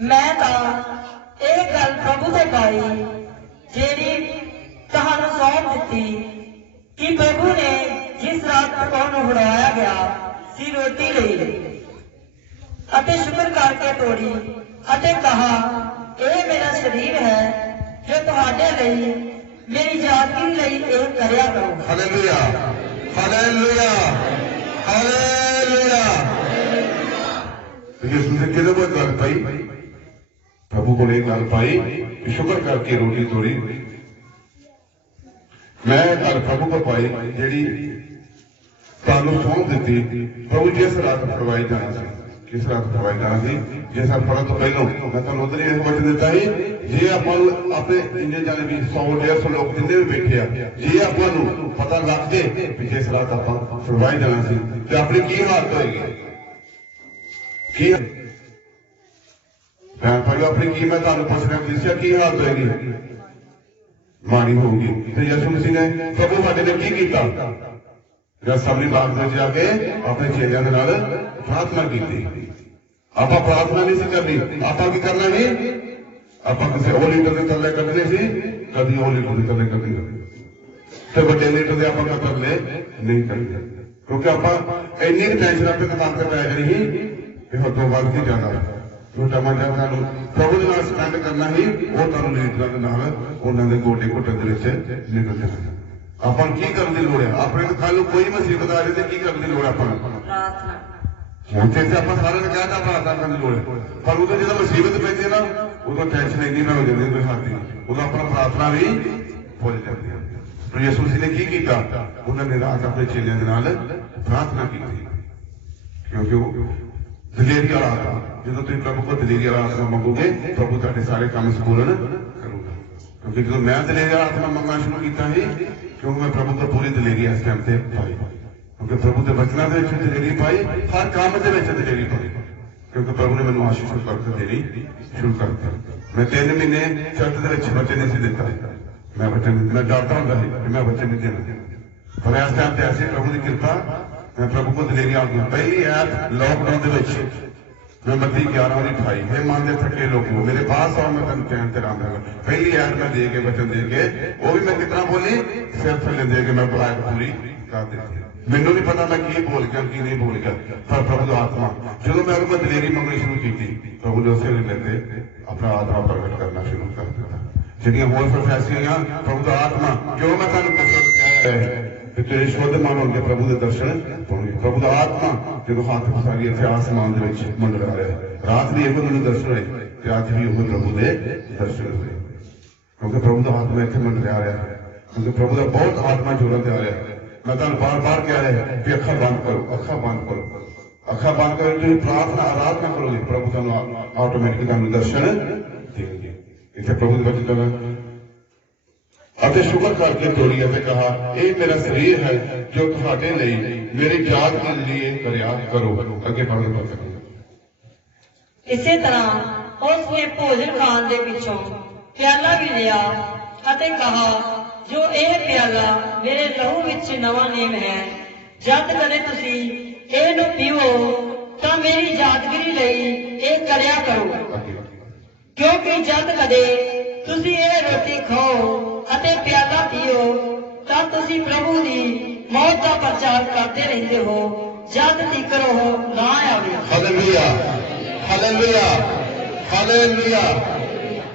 मैं तो यह गल प्रभु से पाई जेड़ी तुहानू सौंप दी कि प्रभु ने जिस रात पकाउण बुलाया गया सी रोटी लई अते शुक्र करके तोड़ी अते कहा यह मेरा शरीर है जो तुहाडे लई मेरी यादगिरी लई यह करया करो। Hallelujah hallelujah hallelujah. यीशु ने किहदे कोल गल पाई? प्रभु को गल पाई कि शुक्र करके रोटी तोड़ी। मैं गल प्रभु को पाई जेड़ी तुहानू सौंप दी। प्रभु जिस रात फरवाई जाना सी किस रात फरवाई जाना सी जिस रात फड़न तो पहलों मैं तुहानू उधर ही वचन दिता ही जे आपां अपने जिन्ने जाने भी 100-150 लोग जिन्ने भी बैठे आ जे आपां नू पता लग जाए कि जिस रात आपां फरवाई जाना सी ते अपनी की हालत होएगी की भैन भाई अपनी की मैं तुहानू पुछ रहा कलीसिया की हालत होएगी? माड़ी होगी। तो यीशु मसीह ने प्रभु साडे ने की कीता? जब सबने बाग में जाके अपने चेलियां दे नाल प्रार्थना की। आप प्रार्थना नहीं सी करनी, आप की करना नहीं आप किसी और लीडर के थले करने सी कभी और लीडर के थले करनी तो बड़े लीडर के आप थले नहीं करते क्योंकि आप इन्नी टेंशन अपने दिमाग से पै जानी कि हदों वध के जाना छोटा मंजा सानू प्रभु के नाल स्पेंड करना ही वो तुहानू लीडर के नाल उन्हां दे गोडे घुटन दे विच निकल जाना। ਆਪਾਂ ਕੀ ਕਰਨ ਦੀ ਲੋੜ ਹੈ? ਆਪਣੇ ਨੂੰ ਕੱਲ ਕੋਈ ਮੁਸੀਬਤ ਆ ਜਾਏ ਤੇ ਕੀ ਕਰਨ ਦੀ ਲੋੜ ਹੈ? ਆਪਾਂ ਨੂੰ प्रार्थना ਹੁਣ ਤੇ ਆਪਾਂ ਸਾਰਿਆਂ ਨੂੰ ਕਹਿੰਦਾ ਪ੍ਰਾਰਥਨਾ ਕਰਨ ਦੀ ਲੋੜ ਹੈ ਪਰ ਉਦੋਂ ਜਦੋਂ ਮੁਸੀਬਤ ਪੈਂਦੀ ਹੈ ਨਾ ਉਦੋਂ ਟੈਨਸ਼ਨ ਇੰਨੀ ਨਾ ਹੋ ਜਾਂਦੀ ਕੋਈ ਹੱਦ ਨਹੀਂ ਉਦੋਂ ਆਪਣਾ ਪ੍ਰਾਰਥਨਾ ਵੀ ਭੁੱਲ ਜਾਂਦੀ ਹੈ। ਪਰ ਯਿਸੂ ਮਸੀਹ ਨੇ ਕੀ ਕੀਤਾ? ਉਹਨਾਂ ਨੇ ਰਾਤ ਆਪਣੇ ਚੇਲਿਆਂ ਦੇ ਨਾਲ ਪ੍ਰਾਰਥਨਾ ਕੀਤੀ ਕਿਉਂਕਿ ਉਹ ਦਲੇਰੀ ਵਾਲਾ ਆਤਮਾ ਜਦੋਂ ਤੁਸੀਂ ਪ੍ਰਭੂ ਕੋਲ ਦਲੇਰੀ ਵਾਲਾ ਆਤਮਾ ਮੰਗੋਗੇ ਪ੍ਰਭੂ ਤੁਹਾਡੇ ਸਾਰੇ ਕੰਮ ਸਪੂਰਨ ਕਰੂਗਾ। ਕਿਉਂਕਿ ਜਦੋਂ ਮੈਂ ਦਲੇਰੀ ਵਾਲਾ ਆਤਮਾ ਮੰਗਣਾ ਸ਼ੁਰੂ ਕੀਤਾ ਸੀ क्योंकि मैं प्रभु को पूरी दलेरी इस टाइम से पाई क्योंकि प्रभु के वचनों के दलेरी पाई हर काम के दलेरी पाई क्योंकि प्रभु ने मैंने आशीष करके देनी शुरू कर दी। मैं 3 महीने चर्च के बच्चे नहीं दिता मैं बच्चन मैं डरता हूँ कि मैं बच्चे नहीं देना पर इस टाइम से ऐसी प्रभु की कृपा मैं प्रभु को दलेरी आ गई। पहली ऐप लॉकडाउन मैं 32/11/28 हे मान दे थके लोगों मेरे पास आओ मैं तेन चैन ते राम लगा। पहली ऐड मैं दे के वचन दे के वो भी मैं कितना बोली सिर थले दे के मैं बुलाए पूरी कर दी। मैनू नहीं पता मैं की बोल गया की नहीं बोल गया पर प्रभु की आत्मा जो मैं उनको दलेरी मंगनी शुरू की प्रभु ने उसे लेते अपना आत्मा प्रकट करना शुरू कर दिया। जिन्हें होर प्रोफेसियां प्रभु की आत्मा क्यों मैं तुहानू पुछदा तेरे शुद्ध मन होंगे प्रभु के दर्शन होंगे। प्रभु का आत्मा जो हाथ सारी इतने आसमान मंडल रहा है रात भी एक दर्शन होए अज भी वो प्रभु के दर्शन हुए क्योंकि प्रभु का आत्मा इतने मंडल आ रहा है क्योंकि प्रभु का बहुत आत्मा जोड़न आ रहा है। मैं तुम बार बार कह रहा है कि अखा बंद करो अखा बंद करो अखा बंद करो जो प्रार्थना आराधना करोगे प्रभु तुम ऑटोमेटिक तुम दर्शन देंगे। इतने प्रभु के वचन ਅਤੇ ਸ਼ੁਕਰ ਕਰਕੇ ਤੋੜੀ ਅਤੇ ਕਹਾ ਇਹ ਮੇਰਾ ਸਰੀਰ ਹੈ ਜੋ ਤੁਹਾਡੇ ਲਈ ਮੇਰੀ ਯਾਦ ਦੇ ਲਈ ਕਰਿਆ ਕਰੋ। ਅੱਗੇ ਪੜ੍ਹਨ ਲੱਗ ਪਏ। ਇਸੇ ਤਰ੍ਹਾਂ ਉਸ ਨੇ ਭੋਜਨ ਖਾਣ ਦੇ ਪਿੱਛੋਂ ਪਿਆਲਾ ਵੀ ਲਿਆ ਅਤੇ ਕਹਾ ਜੋ ਇਹ ਪਿਆਲਾ ਮੇਰੇ ਲਹੂ ਵਿੱਚ ਨਵਾਂ ਨੇਮ ਹੈ ਜਦ ਕਦੇ ਤੁਸੀਂ ਇਹਨੂੰ ਪੀਵੋ ਤਾਂ ਮੇਰੀ ਯਾਦਗਿਰੀ ਲਈ ਇਹ ਕਰਿਆ ਕਰੋ ਕਿਉਂਕਿ ਜਦ ਕਦੇ ਤੁਸੀਂ ਇਹ ਰੋਟੀ ਖਾਓ ਅਤੇ ਪਿਆਲਾ ਪੀਓ ਤਾਂ ਤੁਸੀਂ ਪ੍ਰਭੂ ਦੀ ਮੌਤ ਦਾ ਪ੍ਰਚਾਰ ਕਰਦੇ ਰਹਿੰਦੇ ਹੋ ਜਦ ਤੀਕਰ ਉਹ ਨਾ ਆਵੇ। Hallelujah hallelujah hallelujah.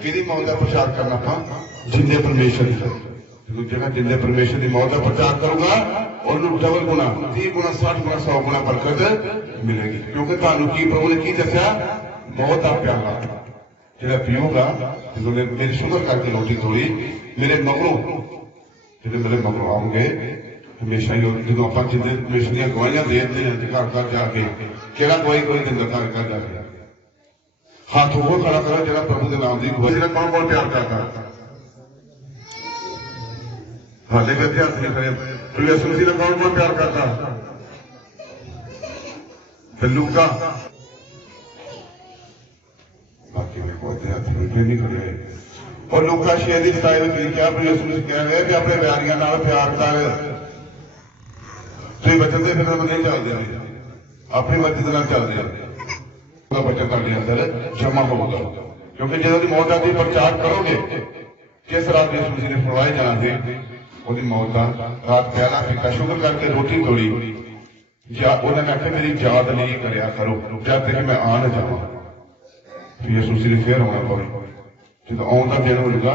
ਕਿਹਦੀ ਮੌਤ ਦਾ ਪ੍ਰਚਾਰ ਕਰਨਾ ਆਪਾਂ? ਜਿੰਦੇ ਪਰਮੇਸ਼ਰ ਦੀ। ਜਦੋਂ ਜਿਹੜਾ ਜਿੰਦੇ ਪਰਮੇਸ਼ਰ ਦੀ ਮੌਤ ਦਾ ਪ੍ਰਚਾਰ ਕਰੂਗਾ ਉਹਨੂੰ ਡਬਲ ਗੁਣਾ 30 ਗੁਣਾ 60 ਗੁਣਾ 100 ਗੁਣਾ ਬਰਕਤ ਮਿਲੇਗੀ ਕਿਉਂਕਿ ਤੁਹਾਨੂੰ ਕੀ ਪ੍ਰਭੂ ਨੇ ਕੀ ਦੱਸਿਆ? ਮੌਤ ਦਾ ਪਿਆਲਾ ਜਿਹੜਾ ਪੀਊਗਾ ਜਦੋਂ ਮੇਰੀ ਸ਼ੁਕਰ ਕਰਕੇ ਰੋਟੀ ਤੋੜੀ ਮੇਰੇ ਮਗਰੋਂ ਜਿਹੜੇ ਮੇਰੇ ਮਗਰੋਂ ਆਉਂਗੇ ਹਮੇਸ਼ਾ ਹੀ ਜਦੋਂ ਆਪਾਂ ਜਿੰਦੇ ਪਰਮੇਸ਼ਰ ਦੀਆਂ ਗਵਾਹੀਆਂ ਦੇਦੇ ਹਾਂ ਘਰ ਘਰ ਜਾ ਕੇ ਕਿਹੜਾ ਗਵਾਹੀ ਕੋਈ ਦਿੰਦਾ ਘਰ ਘਰ ਜਾ ਕੇ ਹੱਥ ਉਹ ਖੜਾ ਕਰੋ ਜਿਹੜਾ ਪ੍ਰਭੂ ਦੇ ਨਾਮ ਦੀ ਗਵਾਹੀ ਜਿਹੜਾ ਕੌਣ ਕੌਣ ਪਿਆਰ ਕਰਦਾ ਹਾਲੇ ਵੀ ਹੱਥ ਨਹੀਂ ਖੜੇ ਪ੍ਰਭੂ ਯਿਸੂ ਮਸੀਹ ਦਾ ਕੌਣ ਕੌਣ ਪਿਆਰ ਕਰਦਾ? ਤੇ ਲੂਕਾ बाकी में बहुत हाथ नहीं खड़े और लूका 6 की 27 में लिखा यीशु मसीह कह रहे कि अपने प्यारियां नाल प्यार कर तुम बचन से फिर नहीं चलते अपनी मर्जी के नाल चलते बचन ਤੁਹਾਡੇ ਅੰਦਰ ਜਮਾ ਹੋਊਗਾ ਕਿਉਂਕਿ ਜਦੋਂ ਦੀ ਮੌਤ ਦਾ ਤੁਸੀਂ ਪ੍ਰਚਾਰ ਕਰੋਗੇ ਕਿਸ ਰਾਤ ਯਿਸੂ ਮਸੀਹ ਨੇ ਫਰਮਾਇਆ ਜਾਣਾ ਸੀ ਉਹਦੀ ਮੌਤ ਦਾ ਰਾਤ ਪਹਿਲਾ ਪੀਤਾ ਸ਼ੁਕਰ ਕਰਕੇ ਰੋਟੀ ਤੋੜੀ ਜਾਂ ਉਹਨਾਂ ਨੇ ਆਖਿਆ ਮੇਰੀ ਯਾਦ ਨਹੀਂ ਕਰਿਆ ਕਰੋ ਜਦ ਤੱਕ ਮੈਂ ਆ ਨਾ ਜਾਵਾਂ ਯਿਸੂ ਮਸੀਹ ਨੇ ਫੇਰ ਆਉਣਾ ਪਵੇ ਜਦੋਂ ਆਉਣ ਦਾ ਦਿਨ ਹੋਊਗਾ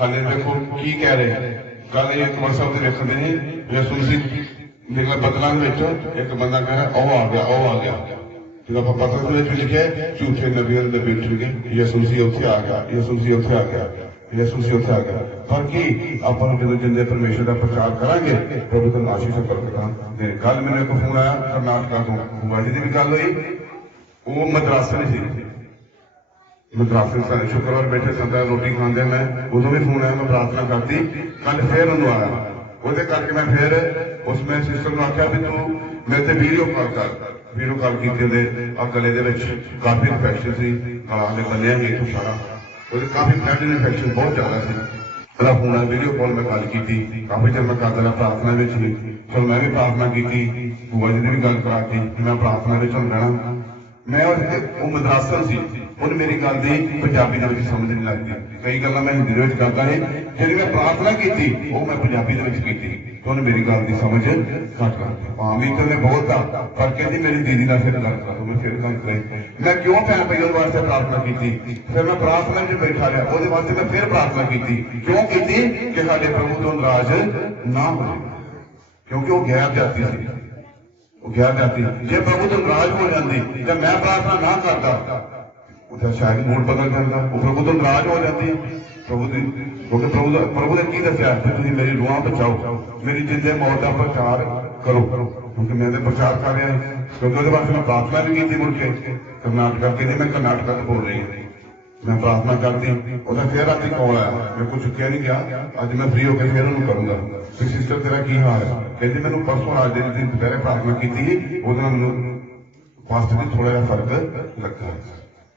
ਹਾਲੇ ਦੇਖੋ ਕੀ ਕਹਿ ਰਹੇ ਕੱਲ ਇਹ ਕੁਮਾਰ ਸਾਹਿਬ ਦੇ ਵੇਖਦੇ ਨੇ ਯਿਸੂ ਮਸੀਹ ਨਿਕਲ ਬਦਲਾਂ ਦੇ ਵਿੱਚ ਇੱਕ ਬੰਦਾ ਕਹਿੰਦਾ ਉਹ ਆ ਗਿਆ ਜਦੋਂ ਆਪਾਂ ਪਤਰ ਦੇ ਵਿੱਚ ਲਿਖਿਆ ਝੂਠੇ ਨਬੀਆਂ ਦੇ ਵਿੱਚ ਲਿਖਿਆ ਯਿਸੂ ਮਸੀਹ ਉੱਥੇ ਆ ਗਿਆ ਯਿਸੂ ਮਸੀਹ ਉੱਥੇ ਆ ਗਿਆ ਪਰ ਕੀ ਆਪਾਂ ਨੂੰ ਜਦੋਂ ਜਿੰਦੇ ਪਰਮੇਸ਼ਰ ਦਾ ਪ੍ਰਚਾਰ ਕਰਾਂਗੇ ਪ੍ਰਭੂ ਤੋਂ ਆਸ਼ੀਸ਼ ਕਰਦਾ ਦੇ ਕੱਲ ਮੈਨੂੰ ਇੱਕ ਫੋਨ ਆਇਆ ਕਰਨਾਟਕਾ ਤੋਂ ਬੁਆ ਜੀ ਦੀ ਵੀ ਗੱਲ ਹੋਈ ਉਹ ਮਦਰਾਸਨ ਸੀ ਮਦਰਾਸਨ ਸਾਰੇ ਸ਼ੁੱਕਰਵਾਰ ਬੈਠੇ ਸੰਤਾ ਰੋਟੀ ਖਾਂਦੇ ਮੈਂ ਉਦੋਂ ਵੀ ਫੋਨ ਆਇਆ ਮੈਂ ਪ੍ਰਾਰਥਨਾ ਕਰਤੀ ਕੱਲ ਫੇਰ ਉਹਨੂੰ ਆਇਆ ਉਹਦੇ ਕਰਕੇ ਮੈਂ ਫੇਰ ਉਸ ਮੈਂ ਸਿਸਟਰ ਨੂੰ ਆਖਿਆ ਵੀ ਤੂੰ ਮੇਰੇ ਤੇ ਵੀਡੀਓ ਕਾਲ ਕੀਤੀ ਉਹਦੇ ਆ ਗਲੇ ਦੇ ਵਿੱਚ ਕਾਫੀ ਇਨਫੈਕਸ਼ਨ ਸੀ ਗਲਾ ਦੇ ਬੰਨਿਆ ਸੀ ਇੱਥੋਂ ਸਾਰਾ ਉਹਦੇ ਕਾਫੀ ਬਲੱਡ ਇਨਫੈਕਸ਼ਨ ਬਹੁਤ ਜ਼ਿਆਦਾ ਸੀ ਉਹਦਾ ਫੋਨ ਆ ਵੀਡੀਓ ਕਾਲ ਮੈਂ ਗੱਲ ਕੀਤੀ ਕਾਫੀ ਚਿਰ ਮੈਂ ਕਰਦਾ ਰਿਹਾ ਪ੍ਰਾਰਥਨਾ ਵਿੱਚ ਵੀ ਚਲ ਮੈਂ ਵੀ ਪ੍ਰਾਰਥਨਾ ਕੀਤੀ ਬੁਆ ਜੀ ਨੇ ਵੀ ਗੱਲ ਕਰਾਤੀ ਮੈਂ ਪ੍ਰਾਰਥਨਾ ਵਿੱਚ ਹੁਣ ਰਹਿਣਾ ਮੈਂ ਉਹ ਮਦਰਾਸਨ ਸੀ ਉਹਨੇ ਮੇਰੀ ਗੱਲ ਦੀ ਪੰਜਾਬੀ ਦੇ ਵਿੱਚ ਸਮਝ ਨਹੀਂ ਲੱਗਦੀ ਕਈ ਗੱਲਾਂ ਮੈਂ ਹਿੰਦੀ ਦੇ ਵਿੱਚ ਕਰਦਾ ਸੀ ਜਿਹੜੀ ਮੈਂ ਪ੍ਰਾਰਥਨਾ ਕੀਤੀ ਉਹ ਮੈਂ ਪੰਜਾਬੀ ਦੇ ਵਿੱਚ ਕੀਤੀ ਉਹਨੇ ਮੇਰੀ ਗੱਲ ਦੀ ਸਮਝ ਘੱਟ ਕਰਤੀ ਆਮੀ ਤੇ ਮੈਂ ਬਹੁਤ ਪਰ ਕਹਿੰਦੀ ਮੇਰੀ ਦੀਦੀ ਨਾਲ ਫਿਰ ਗੱਲ ਕਰਾ ਮੈਂ ਫਿਰ ਗੱਲ ਕਰਾਈ ਮੈਂ ਕਿਉਂ ਭੈਣ ਭਾਈ ਉਹਦੇ ਵਾਸਤੇ ਪ੍ਰਾਰਥਨਾ ਕੀਤੀ ਫਿਰ ਮੈਂ ਪ੍ਰਾਰਥਨਾ ਵਿੱਚ ਬੈਠਾ ਰਿਹਾ ਉਹਦੇ ਵਾਸਤੇ ਮੈਂ ਫਿਰ ਪ੍ਰਾਰਥਨਾ ਕੀਤੀ ਕਿਉਂ ਕੀਤੀ ਕਿ ਸਾਡੇ ਪ੍ਰਭੂ ਤੋਂ ਨਾਰਾਜ਼ ਨਾ ਹੋਵੇ ਕਿਉਂਕਿ ਉਹ ਗੈਰ ਜਾਤੀ ਸੀ ਉਹ ਗੈਰ ਜਾਤੀ ਜੇ ਪ੍ਰਭੂ ਤੋਂ ਨਾਰਾਜ਼ ਹੋ ਜਾਂਦੀ ਜਾਂ ਮੈਂ ਪ੍ਰਾਰਥਨਾ ਨਾ ਕਰਦਾ ਉਹਦਾ ਸ਼ਾਇਦ ਮੂਡ ਬਦਲ ਜਾਂਦਾ ਉਹ ਪ੍ਰਭੂ ਤੋਂ ਨਾਰਾਜ਼ ਹੋ ਜਾਂਦੀ ਪ੍ਰਭੂ ਦੀ ਕਿਉਂਕਿ ਪ੍ਰਭੂ ਨੇ ਕੀ ਦੱਸਿਆ ਤੁਸੀਂ ਮੇਰੀ ਰੂਹਾਂ ਬਚਾਓ ਮੇਰੀ ਜਿੰਦੇ ਮੌਤ ਦਾ ਪ੍ਰਚਾਰ ਕਰੋ ਕਿਉਂਕਿ ਮੈਂ ਤੇ ਪ੍ਰਚਾਰ ਕਰ ਰਿਹਾ ਕਿਉਂਕਿ ਉਹਦੇ ਵਾਸਤੇ ਮੈਂ ਪ੍ਰਾਰਥਨਾ ਵੀ ਕੀਤੀ ਮੁੜ ਕੇ ਕਰਨਾਟਕਾ ਕਹਿੰਦੇ ਮੈਂ ਕਰਨਾਟਕਾ ਤੋਂ ਬੋਲ ਰਹੀ ਮੈਂ ਪ੍ਰਾਰਥਨਾ ਕਰਦੀ ਉਹਦਾ ਫੇਰ ਰਾਤੀ ਕਾਲ ਆਇਆ ਮੇਰੇ ਕੋਲ ਚੁੱਕਿਆ ਨਹੀਂ ਗਿਆ ਅੱਜ ਮੈਂ ਫ੍ਰੀ ਹੋ ਕੇ ਫੇਰ ਉਹਨੂੰ ਕਰੂੰਗਾ ਵੀ ਸਿਸਟਰ ਤੇਰਾ ਕੀ ਹਾਲ ਹੈ ਕਹਿੰਦੇ ਮੈਨੂੰ ਪਰਸੋਂ ਅੱਜ ਦੇ ਦਿਨ ਦੁਪਹਿਰੇ ਪ੍ਰਾਰਥਨਾ ਕੀਤੀ ਉਹਦੇ ਨਾਲ ਮੈਨੂੰ ਫਾਸਟ ਵੀ ਥੋੜਾ ਜਿਹਾ ਫਰਕ ਲੱਗਾ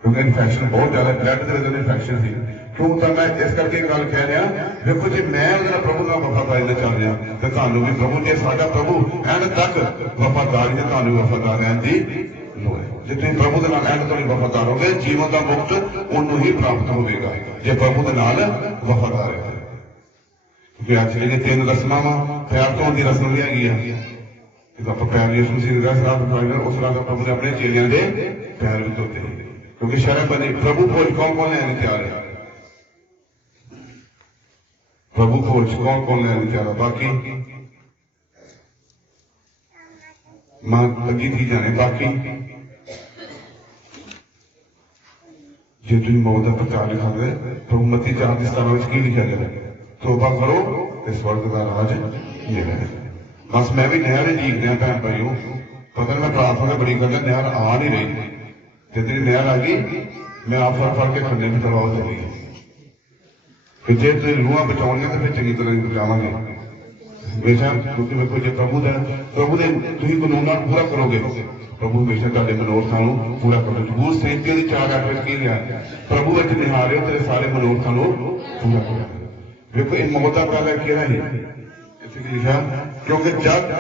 ਕਿਉਂਕਿ ਇਨਫੈਕਸ਼ਨ ਬਹੁਤ ਜ਼ਿਆਦਾ ਬਲੱਡ ਦੇ ਵਿੱਚ ਇਨਫੈਕਸ਼ਨ ਸੀ ਕਿਉਂ ਤਾਂ ਮੈਂ ਇਸ ਕਰਕੇ ਗੱਲ ਕਹਿ ਰਿਹਾ ਦੇਖੋ ਜੇ ਮੈਂ ਉਹਦਾ ਪ੍ਰਭੂ ਨਾਲ ਵਫਾਦਾਰੀ ਨਾਲ ਚੱਲ ਰਿਹਾ ਤੇ ਤੁਹਾਨੂੰ ਵੀ ਪ੍ਰਭੂ ਨੇ ਸਾਡਾ ਪ੍ਰਭੂ ਐਂਡ ਤੱਕ ਵਫਾਦਾਰੀ ਤੇ ਤੁਹਾਨੂੰ ਵਫਾਦਾਰ ਰਹਿਣ ਦੀ ਲੋੜ ਹੈ ਜੇ ਤੁਸੀਂ ਪ੍ਰਭੂ ਦੇ ਨਾਲ ਐਂਡ ਤੱਕ ਵਫਾਦਾਰ ਹੋਗੇ ਜੀਵਨ ਦਾ ਮੁਕਤ ਉਹਨੂੰ ਹੀ ਪ੍ਰਾਪਤ ਹੋਵੇਗਾ ਜੇ ਪ੍ਰਭੂ ਦੇ ਨਾਲ ਵਫਾਦਾਰ ਹੈ ਕਿਉਂਕਿ ਅੱਜ ਜਿਹੜੇ 3 ਰਸਮਾਂ ਵਾ ਪਿਆਰ ਤੋਂ ਦੀ ਰਸਮ ਵੀ ਹੈਗੀ ਆ ਜਦੋਂ ਆਪਾਂ ਪਿਆਰ ਯਿਸੂ ਮਸੀਹ ਦਾ ਸਰਾਧ ਪਾਈਦਾ ਉਸ ਰਾਤ ਪ੍ਰਭੂ ਨੇ ਆਪਣੇ ਚੇਲਿਆਂ ਦੇ ਪੈਰ ਵੀ ਧੋਤੇ ਕਿਉਂਕਿ ਸ਼ਰਮ ਬਣੀ ਪ੍ਰਭੂ ਕੋਲ ਕੌਣ ਲੈਣ ਤਿਆਰ ਹੈ प्रभु खोज कौन लेने चाह बाकी मां लगी थी जाने बाकी जो तुम मौत का प्रचार लिखा है प्रभु मत्ती 4:17 की लिखा गया तौबा करो इस स्वर्ग का राज मेरा है बस मैं भी नहर ठीक दिया भैन भाइयों पता मैं प्रार्थना बड़ी करना नहर आ नहीं रही जितनी नहर आ गई मैं आप फड़ के खन्ने में दबाव चली गई जे तुम रूहां बचाउणियां तो फिर चंगी तरह बचावांगे हमेशा क्योंकि देखो जो प्रभु ने तुम कानून पूरा करोगे प्रभु हमेशा तुहाडे मनोरथां नूं पूरा करो जबूर 37 की 4:8 की लिया प्रभु विच निहारिओ तेरे सारे मनोरथां नूं पूरा करो देखो ये मौत दा पहला किहड़ा है इत्थे लिखा क्योंकि जब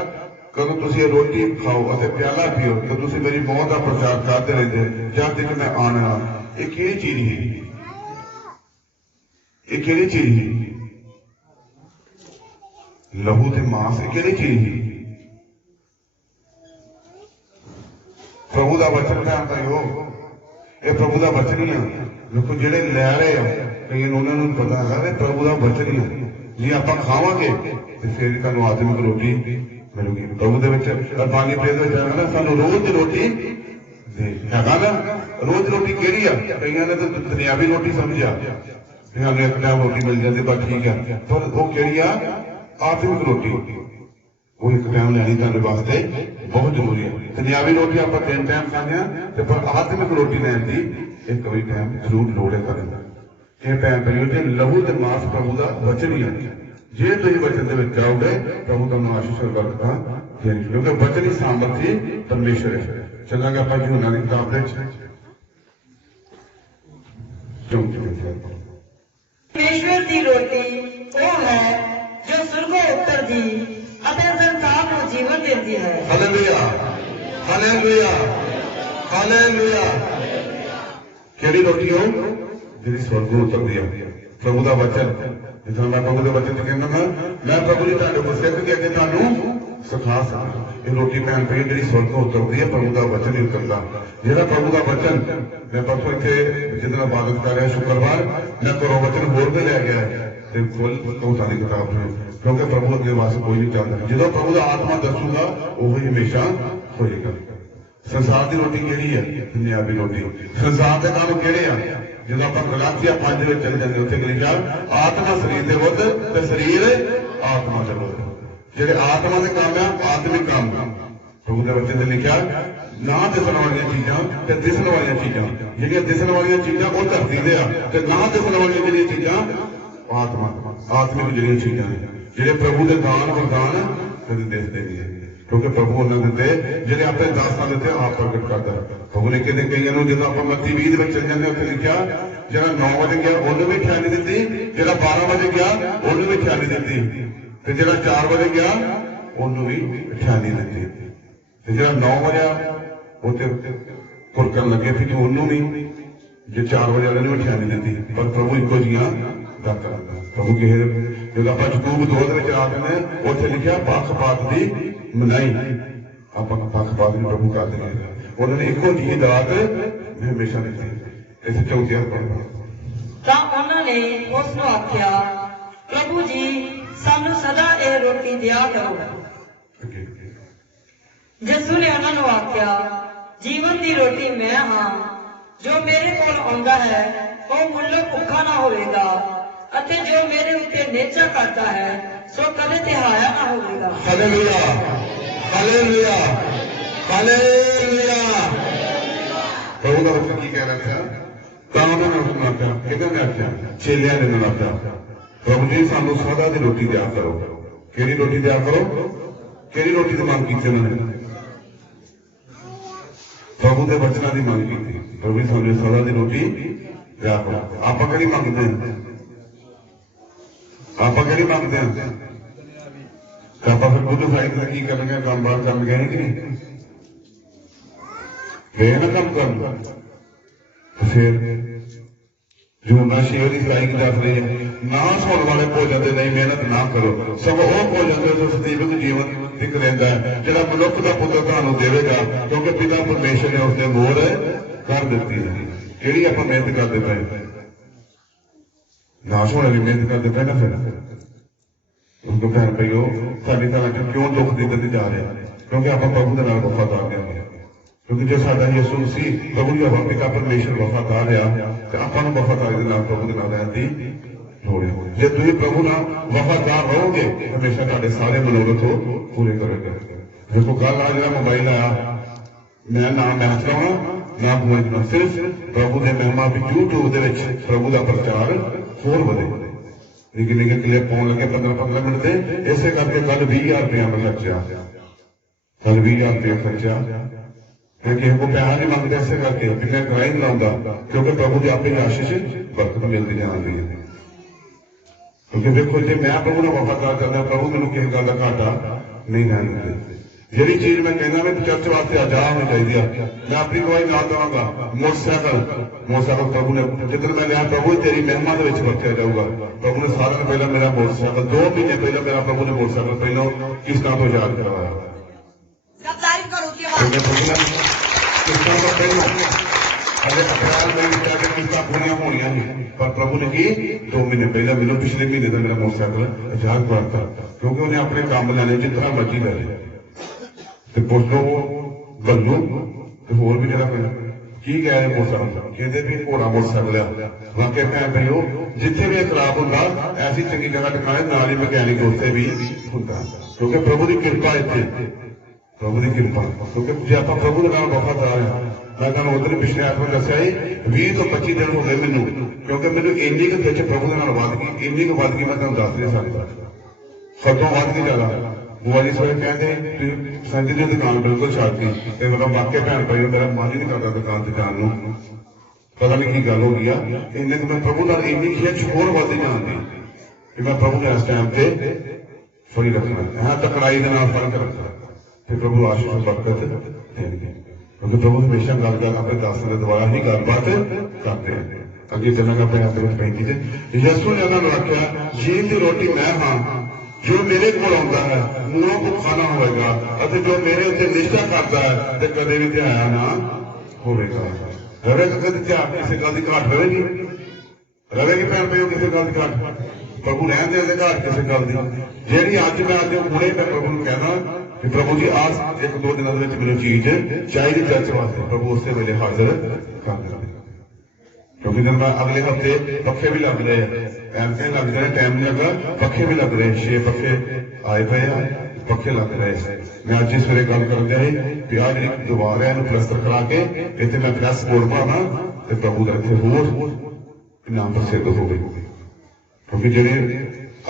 कदों तुसीं रोटी खाओ अते प्याला पीओ तो तुसीं मेरी मौत दा प्रचार करते रहिंदे जब तक मैं आना ये किहड़ी चीज है ये किहड़ी चीज है लहू ते मांस ये किहड़ी चीज है प्रभु का वचन ध्यान करियो ये प्रभु का वचन ही है देखो जेडे लै रहे हैं कई उन्होंने पता है प्रभु का वचन ही है जे आप खावांगे तो फिर तुहानूं आत्मिक रोटी मिलूगी प्रभु दे विच अरबानी प्रेज विच है ना सानूं रोज दी रोटी हैगा ना रोज रोटी केड़ी आ कईयां ने तो दुनियावी रोटी समझिया हमें एक टाइम रोटी मिल जाती बस ठीक है पर वो केड़ी आ आत्मिक रोटी वो एक टाइम लैनी तुहाडे वास्ते बहुत जरूरी है दुनियावी रोटी आप 3 टाइम खाने पर आत्मिक रोटी लैन की एक भी टाइम जरूर लोड़ है करना ये टाइम परियो लहू ते मांस प्रभु का वचन ही है जे तुम वचन के जाओगे प्रभु तुहानूं आशीष और बरकतां देणगे क्योंकि वचन ही सामर्थी परमेश्वर है चलांगे आप यूहन्ना की किताब परमेश्वर की रोटी वो है जो सुरगों उतरती अते संसार को जीवन देती है। हालेलुया हालेलुया हालेलुया ਕਿਹੜੀ ਰੋਟੀ ਹੋ ਜਿਹੜੀ ਸਵਰਗੋਂ ਉਤਰਦੀ ਹੈ ਪ੍ਰਭੂ ਦਾ ਵਚਨ ਜਿਸ ਤਰ੍ਹਾਂ ਮੈਂ ਪ੍ਰਭੂ ਦੇ ਵਚਨ ਚ ਕਹਿੰਦਾ ਮੈਂ ਪ੍ਰਭੂ ਜੀ ਤੁਹਾਡੇ ਕੋਲ ਸਿੱਖ ਕੇ ਅੱਗੇ ਤੁਹਾਨੂੰ ਸਿਖਾ ਸਕਾਂ ਇਹ ਰੋਟੀ ਭੈਣ ਭਈ ਜਿਹੜੀ ਸਵਰਗੋਂ ਉਤਰਦੀ ਹੈ ਪ੍ਰਭੂ ਦਾ ਵਚਨ ਹੀ ਉਤਰਦਾ ਜਿਹੜਾ ਪ੍ਰਭੂ ਦਾ ਵਚਨ ਮੈਂ ਪਰਸੋਂ ਇੱਥੇ ਜਿੱਦਣ ਇਬਾਦਤ ਕਰ ਰਿਹਾ ਸ਼ੁੱਕਰਵਾਰ ਮੈਂ ਘਰੋਂ ਵਚਨ ਹੋਰ ਵੀ ਲੈ ਗਿਆ ਤੇ ਫੁੱਲ ਕੌਤਾਂ ਦੀ ਕਿਤਾਬ ਨੂੰ ਕਿਉਂਕਿ ਪ੍ਰਭੂ ਅੱਗੇ ਵਾਸਤੇ ਕੋਈ ਨਹੀਂ ਚੱਲਦਾ ਜਦੋਂ ਪ੍ਰਭੂ ਦਾ ਆਤਮਾ ਦੱਸੂਗਾ ਉਹ ਹੀ ਹਮੇਸ਼ਾ ਹੋਏਗਾ ਸੰਸਾਰ ਦੀ ਰੋਟੀ ਕਿਹੜੀ ਹੈ ਦੁਨਿਆਵੀ ਰੋਟੀ ਸੰਸਾਰ ਦੇ ਕੰਮ ਕਿਹੜੇ ਆ ਜਦੋਂ ਆਪਾਂ ਗਲਾਤੀਆ 5 ਵਿੱਚ ਚਲੇ ਜਾਂਦੇ ਉੱਥੇ ਲਿਖਿਆ ਆਤਮਾ ਸਰੀਰ ਦੇ ਵਿਰੁੱਧ ਤੇ ਸਰੀਰ ਆਤਮਾ ਦੇ ਵਿਰੁੱਧ ਜਿਹੜੇ ਆਤਮਾ ਦੇ ਕੰਮ ਆ ਆਤਮਿਕ ਕੰਮ ਪ੍ਰਭੂ ਦੇ ਵਚਨ ਤੇ ਲਿਖਿਆ ਨਾ ਦਿਸਣ ਵਾਲੀਆਂ ਚੀਜ਼ਾਂ ਤੇ ਦਿਸਣ ਵਾਲੀਆਂ ਚੀਜ਼ਾਂ ਜਿਹੜੀਆਂ ਦਿਸਣ ਵਾਲੀਆਂ ਚੀਜ਼ਾਂ ਉਹ ਧਰਤੀ ਦੇ ਆ ਤੇ ਨਾ ਦਿਸਣ ਵਾਲੀਆਂ ਜਿਹੜੀਆਂ ਚੀਜ਼ਾਂ ਆਤਮਿਕ ਜਿਹੜੀਆਂ ਚੀਜ਼ਾਂ ਨੇ ਜਿਹੜੇ ਪ੍ਰਭੂ ਦੇ ਦਾਨ ਵਰਦਾਨ ਕਦੇ ਦਿਸਦੇ ਨਹੀਂ ਕਿਉਂਕਿ ਪ੍ਰਭੂ ਉਹਨਾਂ ਦਿੱਤੇ ਜਿਹੜੇ ਆਪਣੇ ਦਾਸਾਂ ਦਿੱਤੇ ਆਪ ਪ੍ਰਗਟ ਕਰਦਾ ਪ੍ਰਭੂ ਨੇ ਕਹਿੰਦੇ ਕਈਆਂ ਨੂੰ ਜਦੋਂ ਆਪਾਂ ਮੱਤੀ 20 ਦੇ ਵਿੱਚ ਚੱਲ ਜਾਂਦੇ ਉੱਥੇ ਲਿਖਿਆ ਜਿਹੜਾ 9 ਵਜੇ ਗਿਆ ਉਹਨੂੰ ਵੀ ਠਿਆਨੀ ਦਿੱਤੀ ਜਿਹੜਾ 12 ਵਜੇ ਗਿਆ ਉਹਨੂੰ ਵੀ ਠਿਆਨੀ ਦਿੱਤੀ ਤੇ ਜਿਹੜਾ 4 ਵਜੇ ਗਿਆ ਉਹਨੂੰ ਵੀ ਠਿਆਨੀ ਦਿੱਤੀ ਤੇ ਜਿਹੜਾ 9 ਵਜੇ ਉੱਥੇ ਕੁਰਕਣ ਲੱਗੇ ਫਿਰ ਉਹਨੂੰ ਵੀ ਜੇ 4 ਵਜੇ ਵਾਲੇ ਨੂੰ ਵੀ ਠਿਆਨੀ ਦਿੱਤੀ ਪਰ ਪ੍ਰਭੂ ਇੱਕੋ ਜੀਆਂ ਦਾਤਾ ਪ੍ਰਭੂ ਕਿਸੇ ਜਦੋਂ ਆਪਾਂ ਯਕੂਬ 2 ਦੇ ਵਿੱਚ ਆ ਜਾਂਦੇ ਉੱਥੇ ਲਿਖਿਆ ਪੱਖਪਾਤ ਦੀ ਮਨਾਈ ਆਪਾਂ ਪੱਖਪਾਤ ਨੂੰ ਪ੍ਰਭੂ ਕਰਦੇ ਹਾਂ ਉਹਨਾਂ ਨੇ ਇੱਕੋ ਜਿਹੀ ਦਾਤ ਹਮੇਸ਼ਾ ਦਿੱਤੀ ਇਸ ਚੌਥੀ ਤਾਂ ਉਹਨਾਂ ਨੇ ਉਸ ਨੂੰ ਆਖਿਆ ਪ੍ਰਭੂ ਜੀ ਸਾਨੂੰ ਸਦਾ ਇਹ ਰੋਟੀ ਦਿਆ ਕਰੋ ਯਿਸੂ ਨੇ ਉਹਨਾਂ ਨੂੰ ਆਖਿਆ ਜੀਵਨ ਦੀ ਰੋਟੀ ਮੈਂ ਹਾਂ ਜੋ ਮੇਰੇ ਕੋਲ ਆਉਂਦਾ ਹੈ ਉਹ ਮੁੱਢੋਂ ਭੁੱਖਾ ਨਾ ਹੋਵੇਗਾ ਅਤੇ ਜੋ ਮੇਰੇ ਉੱਤੇ ਨੇਚਾ ਕਰਦਾ ਹੈ ਸੋ ਕਦੇ ਤਿਹਾਇਆ ਨਾ ਹੋਵੇਗਾ ਹਾਲੇਲੂਇਆ ਹਾਲੇਲੂਇਆ ਹਾਲੇਲੂਇਆ ਪ੍ਰਭੂ ਦਾ ਵਚਨ ਕੀ ਕਹਿ ਰਿਹਾ ਸੀ ਤਾਂ ਉਹਨਾਂ ਨੇ ਉਸਨੂੰ ਆਖਿਆ ਕਿਹਨਾਂ ਨੇ ਆਖਿਆ ਚੇਲਿਆਂ ਨੇ ਨਾਲ ਆਖਿਆ ਪ੍ਰਭੂ ਜੀ ਸਾਨੂੰ ਸਦਾ ਦੀ ਰੋਟੀ ਦਿਆ ਕਰੋ ਕਿਹੜੀ ਰੋਟੀ ਦਿਆ ਕਰੋ ਕਿਹੜੀ ਰੋਟੀ ਦੀ ਮੰਗ ਕੀਤੀ ਉਹਨਾਂ ਨੇ ਪ੍ਰਭੂ ਦੇ ਵਚਨਾਂ ਦੀ ਮੰਗ ਕੀਤੀ ਪ੍ਰਭੂ ਜੀ ਸਾਨੂੰ ਸਦਾ ਦੀ ਰੋਟੀ ਦਿਆ ਕਰੋ ਆਪਾਂ ਕਿਹੜੀ ਮੰਗਦੇ ਹਾਂ ਆਪਾਂ ਕਿਹੜੀ ਮੰਗਦੇ ਹਾਂ ਆਪਾਂ ਫਿਰ ਬੁੱਧ ਸਾਹਿਬ ਦਾ ਕੀ ਕਰਨਗੇ ਕੰਮ ਬਾਹਰ ਕਰਨ ਗਏ ਕਿ ਨਹੀਂ ਗਏ ਨਾ ਕੰਮ ਕਰਨ ਫਿਰ ਜੋ ਨਸ਼ੇ ਦੀ ਸਲਾਈ ਦੱਸ ਰਹੇ ਨਾ ਸੌਣ ਵਾਲੇ ਭੋਜਨ ਦੇ ਨਹੀਂ ਮਿਹਨਤ ਨਾ ਕਰੋ ਸਗੋਂ ਉਹ ਭੋਜਨ ਦੇ ਜੋ ਸਤੀਵਿਕ ਜੀਵਨ ਟਿਕ ਰਹਿੰਦਾ ਹੈ ਜਿਹੜਾ ਮਨੁੱਖ ਦਾ ਪੁੱਤਰ ਤੁਹਾਨੂੰ ਦੇਵੇਗਾ ਕਿਉਂਕਿ ਪਿਤਾ ਪਰਮੇਸ਼ਰ ਨੇ ਉਸਨੇ ਮੋਹਰ ਕਰ ਦਿੱਤੀ ਹੈ ਕਿਹੜੀ ਆਪਾਂ ਮਿਹਨਤ ਕਰਦੇ ਪਏ ਨਾਸ਼ ਹੋਣ ਦੀ ਮਿਹਨਤ ਕਰਦੇ ਪਏ ਨਾ ਫਿਰ ਉनको ਭੈਣ ਭਈਓ ਸਾਡੀ ਤਰ੍ਹਾਂ ਕਿਉਂ ਦੁੱਖ ਦਿੱਤੇ ਜਾ ਰਿਹਾ ਕਿਉਂਕਿ ਆਪਾਂ ਪ੍ਰਭੂ ਦੇ ਨਾਲ ਵਫਾਦਾਰ ਨਹੀਂ ਕਿਉਂਕਿ ਜੋ ਸਾਡਾ ਯਿਸੂ ਸੀ ਪ੍ਰਭੂ ਦੀ ਹਵਾ ਪਿਤਾ ਪਰਮੇਸ਼ਰ ਵਫਾਦਾਰ ਆ ਤੇ ਆਪਾਂ ਨੂੰ ਵਫਾਦਾਰੀ ਦੇ ਨਾਲ ਪ੍ਰਭੂ ਦੇ ਨਾਲ ਰਹਿਣ ਦੀ ਲੋੜ ਹੈ ਜੇ ਤੁਸੀਂ ਪ੍ਰਭੂ ਨਾਲ ਵਫਾਦਾਰ ਰਹੋਗੇ ਹਮੇਸ਼ਾ ਤੁਹਾਡੇ ਸਾਰੇ ਮਨੋਰਥ ਪੂਰੇ ਕਰੇਗਾ ਦੇਖੋ ਕੱਲ ਆ ਜਿਹੜਾ ਮੋਬਾਈਲ ਆਇਆ ਮੈਂ ਨਾ ਮੈਚ ਲਾਉਣਾ ਨਾ ਬੋਲਣਾ ਸਿਰਫ ਪ੍ਰਭੂ ਦੇ ਮਹਿਮਾ ਵੀ YouTube ਦੇ ਵਿੱਚ ਪ੍ਰਭੂ ਦਾ ਪ੍ਰਚਾਰ ਹੋਰ ਵਧੇ ਨਿੱਕੇ ਕਲੀਅਰ ਪਾਉਣ ਲੱਗੇ 15 ਮਿੰਟ ਦੇ ਇਸੇ ਕਰਕੇ ਕੱਲ 20,000 ਰੁਪਇਆ ਮੈਂ ਖਰਚਿਆ ਕੱਲ 20,000 ਰੁਪਇਆ ਖਰਚਿਆ ਤੇ ਕਿਸੇ ਕੋ ਪੈਸਾ ਨਹੀਂ ਮੰਗਦੇ ਇਸੇ ਕਰਕੇ ਬਿਨਾਂ ਕਰਾਈ ਨਹੀਂ ਲਾਉਂਦਾ ਕਿਉਂਕਿ ਪ੍ਰਭੂ ਦੀ ਆਪੇ ਆਸ਼ੀਸ਼ ਬਰਕਤ ਮਿਲਦੀ ਜਾਂਦੀ ਹੈ ਕਿਉਂਕਿ ਦੇਖੋ ਜੇ ਮੈਂ ਪ੍ਰਭੂ ਨੂੰ ਵਫਾਦਾਰ ਕਰਦਾ ਪ੍ਰਭੂ ਮੈਨੂੰ ਕਿਸੇ ਗੱਲ ਦਾ ਘਾਟਾ ਨਹੀਂ ਰਹਿਣ ਦਿੰਦੇ ਜਿਹੜੀ ਚੀਜ਼ ਮੈਂ ਕਹਿੰਦਾ ਮੈਂ ਚਰਚ ਵਾਸਤੇ ਆਜ਼ਾਦ ਹੋਣੀ ਚਾਹੀਦੀ ਆ ਮੈਂ ਆਪਣੀ ਗਵਾਹੀ ਨਾਲ ਦੇਵਾਂਗਾ ਮੋਟਰਸਾਈਕਲ ਪ੍ਰਭੂ ਨੇ ਜਿੱਦਣ ਮੈਂ ਲਿਆ ਪ੍ਰਭੂ ਤੇਰੀ ਮਹਿਮਾ ਦੇ ਵਿੱਚ ਵਰਤਿਆ ਜਾਊਗਾ ਪ੍ਰਭੂ ਨੇ ਸਾਰਿਆਂ ਨੂੰ ਪਹਿਲਾਂ ਮੇਰਾ ਮੋਟਰਸਾਈਕਲ 2 ਮਹੀਨੇ ਪਹਿਲਾਂ ਮੇਰਾ ਪ੍ਰਭੂ ਨੇ ਮੋਟਰਸਾਈਕਲ ਪਹਿਲਾਂ ਕਿਸ਼ਤਾਂ ਤੋਂ ਆਜ਼ਾਦ ਕਰਵਾਇਆ ਕਿਸ਼ਤਾਂ ਤੋਂ ਪਹਿਲਾਂ ਅਜੇ ਅਪ੍ਰੈਲ ਦੇ ਵਿੱਚ ਜਾ ਕੇ ਕਿਸ਼ਤਾਂ ਪੂਰੀਆਂ ਹੋਣੀਆਂ ਸੀ ਪਰ ਪ੍ਰਭੂ ਨੇ ਕੀ 2 ਮਹੀਨੇ ਪਹਿਲਾਂ ਮੈਨੂੰ ਪਿਛਲੇ ਮਹੀਨੇ ਦਾ ਮੇਰਾ ਮੋਟਰਸਾਈਕਲ ਆਜ਼ਾਦ ਕਰਵਾਤਾ ਕਿਉਂਕਿ ਉਹਨੇ ਆਪਣੇ ਕੰਮ ਲੈਣੇ ਜਿਸ ਤਰ੍ਹਾਂ ਮਰਜ਼ੀ ਲੈ ਲਏ ਤੇ ਪੁੱਛੋ ਗੱਲੂ ਤੇ ਹੋਰ ਵੀ ਜਿਹੜਾ ਕੀ ਕਹਿ ਰਹੇ ਮੋਟਰਸਾਈਕਲ ਕਹਿੰਦੇ ਵੀ ਘੋੜਾ ਮੋਟਰਸਾਈਕਲ ਆ ਵਾਕਿਆ ਕਹਿ ਪਈਓ ਜਿੱਥੇ ਵੀ ਖਰਾਬ ਹੁੰਦਾ ਐਸੀ ਚੰਗੀ ਜਗ੍ਹਾ ਟਿਕਾਣੇ ਨਾਲ ਹੀ ਮਕੈਨਿਕ ਉੱਥੇ ਵੀ ਹੁੰਦਾ ਕਿਉਂਕਿ ਪ੍ਰਭੂ ਦੀ ਕਿਰਪਾ ਇੱਥੇ ਪ੍ਰਭੂ ਦੀ ਕਿਰਪਾ ਕਿਉਂਕਿ ਜੇ ਆਪਾਂ ਪ੍ਰਭੂ ਦੇ ਨਾਲ ਵਫਾਦਾਰ ਆ ਮੈਂ ਤੁਹਾਨੂੰ ਉਧਰ ਪਿਛਲੇ ਆਤਮਾ ਦੱਸਿਆ 20 ਤੋਂ 25 ਦਿਨ ਹੋ ਗਏ ਮੈਨੂੰ ਕਿਉਂਕਿ ਮੈਨੂੰ ਇੰਨੀ ਕੁ ਵਿੱਚ ਪ੍ਰਭੂ ਦੇ ਨਾਲ ਵੱਧ ਗਈ ਇੰਨੀ ਕੁ ਵੱਧ ਗਈ ਮੈਂ ਤੁਹਾਨੂੰ ਦੱਸ ਰਿਹਾ ਸਾਰੇ ਸਦੋਂ ਵੱਧ ਗਈ ਜ਼ਿਆਦਾ ਬੁਆਰੀ ਸਵੇਰੇ ਕਹਿੰਦੇ ਸੰਜੀ ਦੀ ਦੁਕਾਨ ਬਿਲਕੁਲ ਛੱਡਤੀ ਤੇ ਮਤਲਬ ਵਾਕਿਆ ਭੈਣ ਭਾਈ ਮੇਰਾ ਮਨ ਹੀ ਨਹੀਂ ਕਰਦਾ ਦੁਕਾਨ ਤੇ ਜਾਣ ਨੂੰ ਪਤਾ ਨਹੀਂ ਕੀ ਗੱਲ ਹੋ ਗਈ ਆ ਇੰਨੇ ਕੁ ਮੈਂ ਪ੍ਰਭੂ ਨਾਲ ਇੰਨੀ ਖਿੱਚ ਹੋਰ ਵੱਧਦੀ ਜਾਂਦੀ ਕਿ ਮੈਂ ਪ੍ਰਭੂ ਨੂੰ ਇਸ ਟਾਈਮ ਤੇ ਫੜੀ ਰੱਖਣਾ ਹਾਂ ਟਕਰਾਈ ਦੇ ਨਾਲ ਫਰਕ ਰੱਖਣਾ ਤੇ ਪ੍ਰਭੂ ਆਸ਼ੀਸ਼ ਬਰਕਤ ਦੇਣਗੇ क्योंकि प्रभु हमेशा गल कर अपने दासां दे द्वारा ही गलबात करते हैं। अगे चलांगा अपने आप में 35 च यसू ने उन्होंने आख्या जीवन की रोटी मैं हाँ, जो मेरे को आउंदा है मूहों भुखा ना होएगा, अते जो मेरे उत्ते निष्ठा करता है ते कदे भी ध्याया ना होवेगा। रवेगा कदे ध्यान किसी गल की घाट रवेगी, रवेगी भैन भाइयों किसी गल की घाट? प्रभु रहन दे घाट किसी गल की जेहड़ी अज मैं अज हुणे मैं प्रभु नूं कहना कि प्रभु जी आज 1-2 दिनों के मैनूं चीज चाहिए चर्च वास्ते, प्रभु उस वेले हाजिर कर देंगे। क्योंकि जब मैं अगले हफ्ते पखे भी लग रहे हैं, ऐसे लग रहे, टाइम नहीं लगा, पखे भी लग रहे, 6 पखे आए पे पखे लग रहे। मैं अज सवेरे गल कर जाए कि आ जी दीवार है प्लस्तर करा के इतने मैं प्रेस बोर्ड पाना तो प्रभु का इतने होर नाम प्रसिद्ध हो गई। क्योंकि जेडे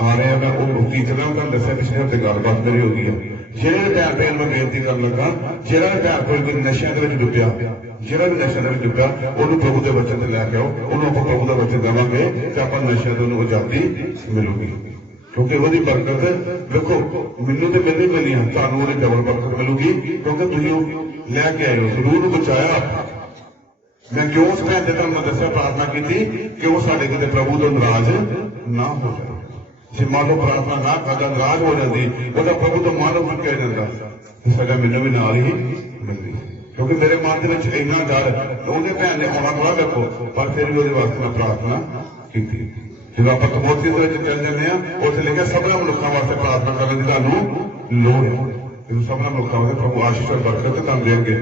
आ रहे हैं मैं टीचर दसा पिछले हफ्ते गलबात मेरी हो गई है। ਜਿਹੜੇ ਭੈਣ ਭੈਣ ਮੈਂ ਬੇਨਤੀ ਕਰਨ ਲੱਗਾ, ਜਿਹੜਾ ਭੈਣ ਕੋਈ ਨਸ਼ਿਆਂ ਦੇ ਵਿੱਚ ਡੁੱਬਿਆ, ਜਿਹੜਾ ਵੀ ਨਸ਼ਿਆਂ ਦੇ ਵਿੱਚ ਡੁੱਬਿਆ ਉਹਨੂੰ ਪ੍ਰਭੂ ਦੇ ਵਚਨ ਤੇ ਲੈ ਕੇ ਆਓ, ਉਹਨੂੰ ਆਪਾਂ ਪ੍ਰਭੂ ਦਾ ਵਚਨ ਦੇਵਾਂਗੇ ਤੇ ਆਪਾਂ ਨਸ਼ਿਆਂ ਤੋਂ ਉਹਨੂੰ ਆਜ਼ਾਦੀ ਮਿਲੂਗੀ। ਕਿਉਂਕਿ ਉਹਦੀ ਬਰਕਤ ਦੇਖੋ ਮੈਨੂੰ ਤੇ ਮਿਲਣੀ ਮਿਲਣੀ ਆ, ਤੁਹਾਨੂੰ ਉਹਦੀ ਡਬਲ ਬਰਕਤ ਮਿਲੂਗੀ ਕਿਉਂਕਿ ਤੁਸੀਂ ਉਹ ਲੈ ਕੇ ਆਏ ਹੋ, ਜ਼ਰੂਰ ਨੂੰ ਬਚਾਇਆ। ਮੈਂ ਕਿਉਂ ਉਸ ਭੈਣ ਦੇ ਤੁਹਾਨੂੰ ਦੱਸਿਆ ਪ੍ਰਾਰਥਨਾ ਕੀਤੀ ਕਿ ਉਹ ਸਾਡੇ ਕਿਤੇ ਪ੍ਰਭੂ ਤੋਂ ਨਾਰਾਜ਼ ਨਾ ਹੋ ਜਾਏ। ਜੇ ਮੰਨ ਲਓ ਪ੍ਰਾਰਥਨਾ ਨਾ ਕਰਦਾ ਨਾਰਾਜ਼ ਹੋ ਜਾਂਦੀ, ਉਹਦਾ ਪ੍ਰਭੂ ਤੋਂ ਮਨ ਉੱਠ ਕੇ ਜਾਂਦਾ ਸਾਡਾ ਮੈਨੂੰ ਵੀ ਨਾਲ ਹੀ ਮਿਲਦੀ। ਕਿਉਂਕਿ ਮੇਰੇ ਮਨ ਦੇ ਵਿੱਚ ਇੰਨਾ ਡਰ, ਉਹਦੇ ਭੈਣ ਨੇ ਆਉਣਾ ਥੋੜਾ ਦੇਖੋ, ਪਰ ਫਿਰ ਵੀ ਉਹਦੇ ਵਾਸਤੇ ਮੈਂ ਪ੍ਰਾਰਥਨਾ ਕੀਤੀ। ਜਦੋਂ ਆਪਾਂ ਤਮੋਥੀ ਦੇ ਵਿੱਚ ਚੱਲ ਜਾਂਦੇ ਆ, ਉੱਥੇ ਲਿਖਿਆ ਸਭਨਾਂ ਮਨੁੱਖਾਂ ਵਾਸਤੇ ਪ੍ਰਾਰਥਨਾ ਕਰਨ ਦੀ ਤੁਹਾਨੂੰ ਲੋੜ ਹੈ। ਜਦੋਂ ਸਭਨਾਂ ਮਨੁੱਖਾਂ ਵਾਸਤੇ ਪ੍ਰਭੂ ਆਸ਼ੀਸ਼ ਔਰ ਬਰਕਤ ਤੁਹਾਨੂੰ ਦੇਣਗੇ।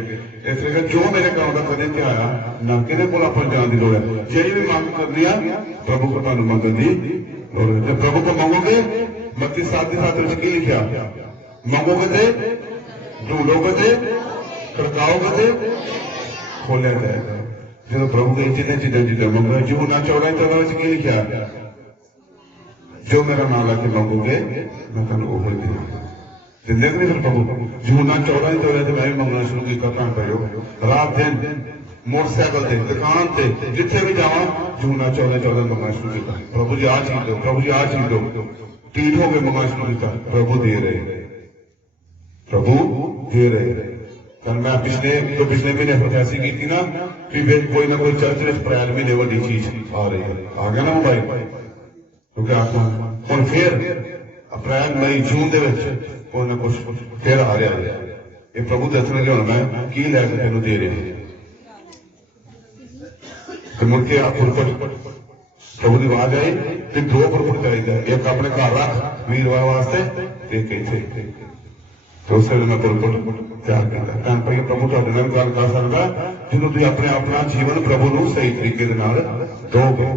ਇਸ ਲਈ ਜੋ ਮੇਰੇ ਕੰਮ ਦਾ ਕਦੇ ਧਿਆਇਆ ਨਾ ਕਿਹਦੇ ਕੋਲ ਆਪਾਂ ਜਾਣ ਦੀ ਲੋੜ ਹੈ। ਜਿਹੜੀ ਵੀ ਮੰਗ ਕਰਨੀ ਆ ਪ੍ਰਭੂ ਕੋਲ ਤੁਹਾਨੂੰ ਮੰਗਣ ਦੀ लोड़ है। जब प्रभु को मांगोगे 32:7 की लिखा, मांगोगे तो ढूंढोगे तो खड़काओगे तो खोला जाएगा। जो प्रभु के जिन्हें चीजें चीजें मांगो, जो ना 14 की लिखा, जो मेरा नाम लाके मांगोगे मैं तुम वो दूंगा। जिंदगी नहीं फिर प्रभु जो ना 14 मैं भी मंगना शुरू किया। भैन भाइयों रात दिन मोटरसाइकिल से दुकान से जिथे भी जावा जूना 14 मंगना शुरू किया, प्रभु जी आ चीज दो, प्रभु जी आ चीज दो, टीट हो गए मंगना शुरू किया, प्रभु दे रहे, प्रभु दे रहे। कल मैं पिछले महीने ऐसी की थी ना कि कोई ना कोई चर्च में अप्रैल महीने वही चीज आ रही है, आ गया ना मोबाइल, क्योंकि आत्मा हम फिर अप्रैल मई जून के कोई ना कुछ फिर आ रहा है। ये प्रभु दसने लिया मैं की लैके तेन दे रहे मुड़ के प्रभु की आवाज आई कि 2 पुरपुट चाहिए, एक अपने घर रख वीरवार वास्ते, एक इतने। तो उस वेले मैं पुरपुट तैयार किया। भैन भाई प्रभु तुहाडे नाल गल कर सकदा ਜਦੋਂ ਤੁਸੀਂ ਆਪਣੇ ਆਪਣਾ ਜੀਵਨ ਪ੍ਰਭੂ ਨੂੰ ਸਹੀ ਤਰੀਕੇ ਦੇ ਨਾਲ ਦੋਗੇ।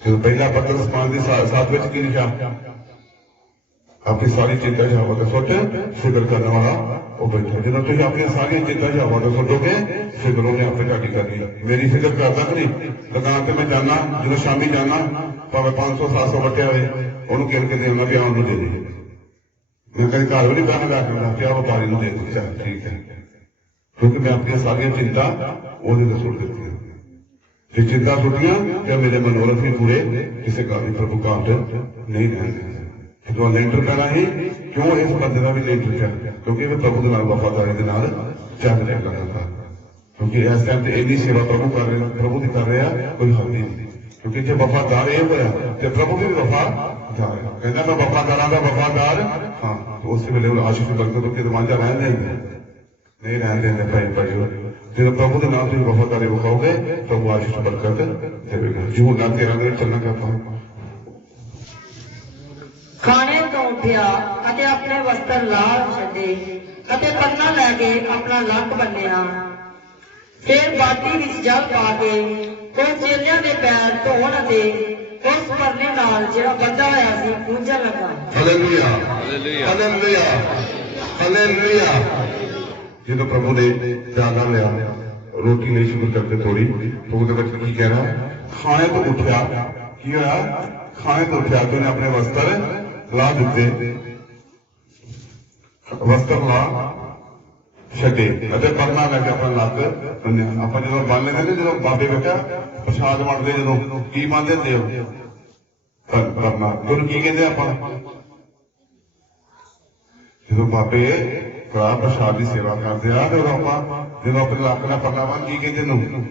ਜਦੋਂ ਪਹਿਲਾ ਪਤਰਸ 5:7 ਵਿੱਚ ਕੀ ਲਿਖਿਆ, अपनी सारी चिंता यहोवा ते सुट, फिक्र करने वाला वो बैठा। जो तुम अपनी सारी चिंता यहोवा ते सुटोगे, फिक्र उन्हें आपे ਤੁਹਾਡੀ करनी। मेरी फिक्र करता कि नहीं, दुकान से मैं जाना, जो शामी जाना भावे 500-700 वटिया हुए उन्होंने गिन के देना पिया उन्होंने दे दी। मैं कभी घर भी नहीं पैसे ला के पिया व्यापारी को दे दी, चल ठीक है, क्योंकि मैं अपनी सारी चिंता वो सुट दी। जो चिंता सुटिया तो मेरे मनोरथ भी पूरे किसी गल की प्रभु घाट नहीं रहने। जो लेंटर पैना ही क्यों इस बंदे का भी लेंटर पिया, क्योंकि प्रभु के नाल वफादारी के नाल चल रहा था। क्योंकि इस टाइम से इन्नी सेवा प्रभु कर रहे, प्रभु की कर रहा कोई हद नहीं। क्योंकि जो वफादार ये होया तो प्रभु भी वफादार है। कहना मैं वफादारा का वफादार हाँ, तो उस वेले आशीष बरकत के दरवाजा रहन देंगे नहीं रहन देंगे। भाई भाइयों जो प्रभु के नाम से वफादारी विखाओगे प्रभु आशीष बरकत देगा। यूहन्ना 13 चलना करता हूँ। खाने तो उठिया अते अपने वस्त्र लाल छड्डे अते पन्ना लैके अपना लक बन्निया, फिर बाटी विच जल पा के उस चेलियां दे पैर धोण अते उस परने नाल जिहड़ा बंधा होया सी पूंझण लगा। Hallelujah hallelujah hallelujah. जो प्रभु ने प्याला लिया रोटी नहीं शुरू करते थोड़ी तो वो बच्चे की कह रहा खाने तो उठा की होया, खाने तो उठा तो उन्हें अपने वस्त्र ला दिते, वस्त्र ला छे परना लैके अपना लक बन्या। आप जो बन लेंगे जो बाबे बेटा प्रसाद वंडते जो की बन देते हो परना, तुम की कहते आप जो बाबे ਭਰਾ ਪ੍ਰਸ਼ਾਦ ਦੀ ਸੇਵਾ ਕਰਦੇ ਆ ਤੇ ਆਪਾਂ ਜਦੋਂ ਆਪਣੇ ਲੱਕ ਦਾ ਪਰਨਾ ਬੰਨ ਕੀ ਕਹਿੰਦੇ ਨੂੰ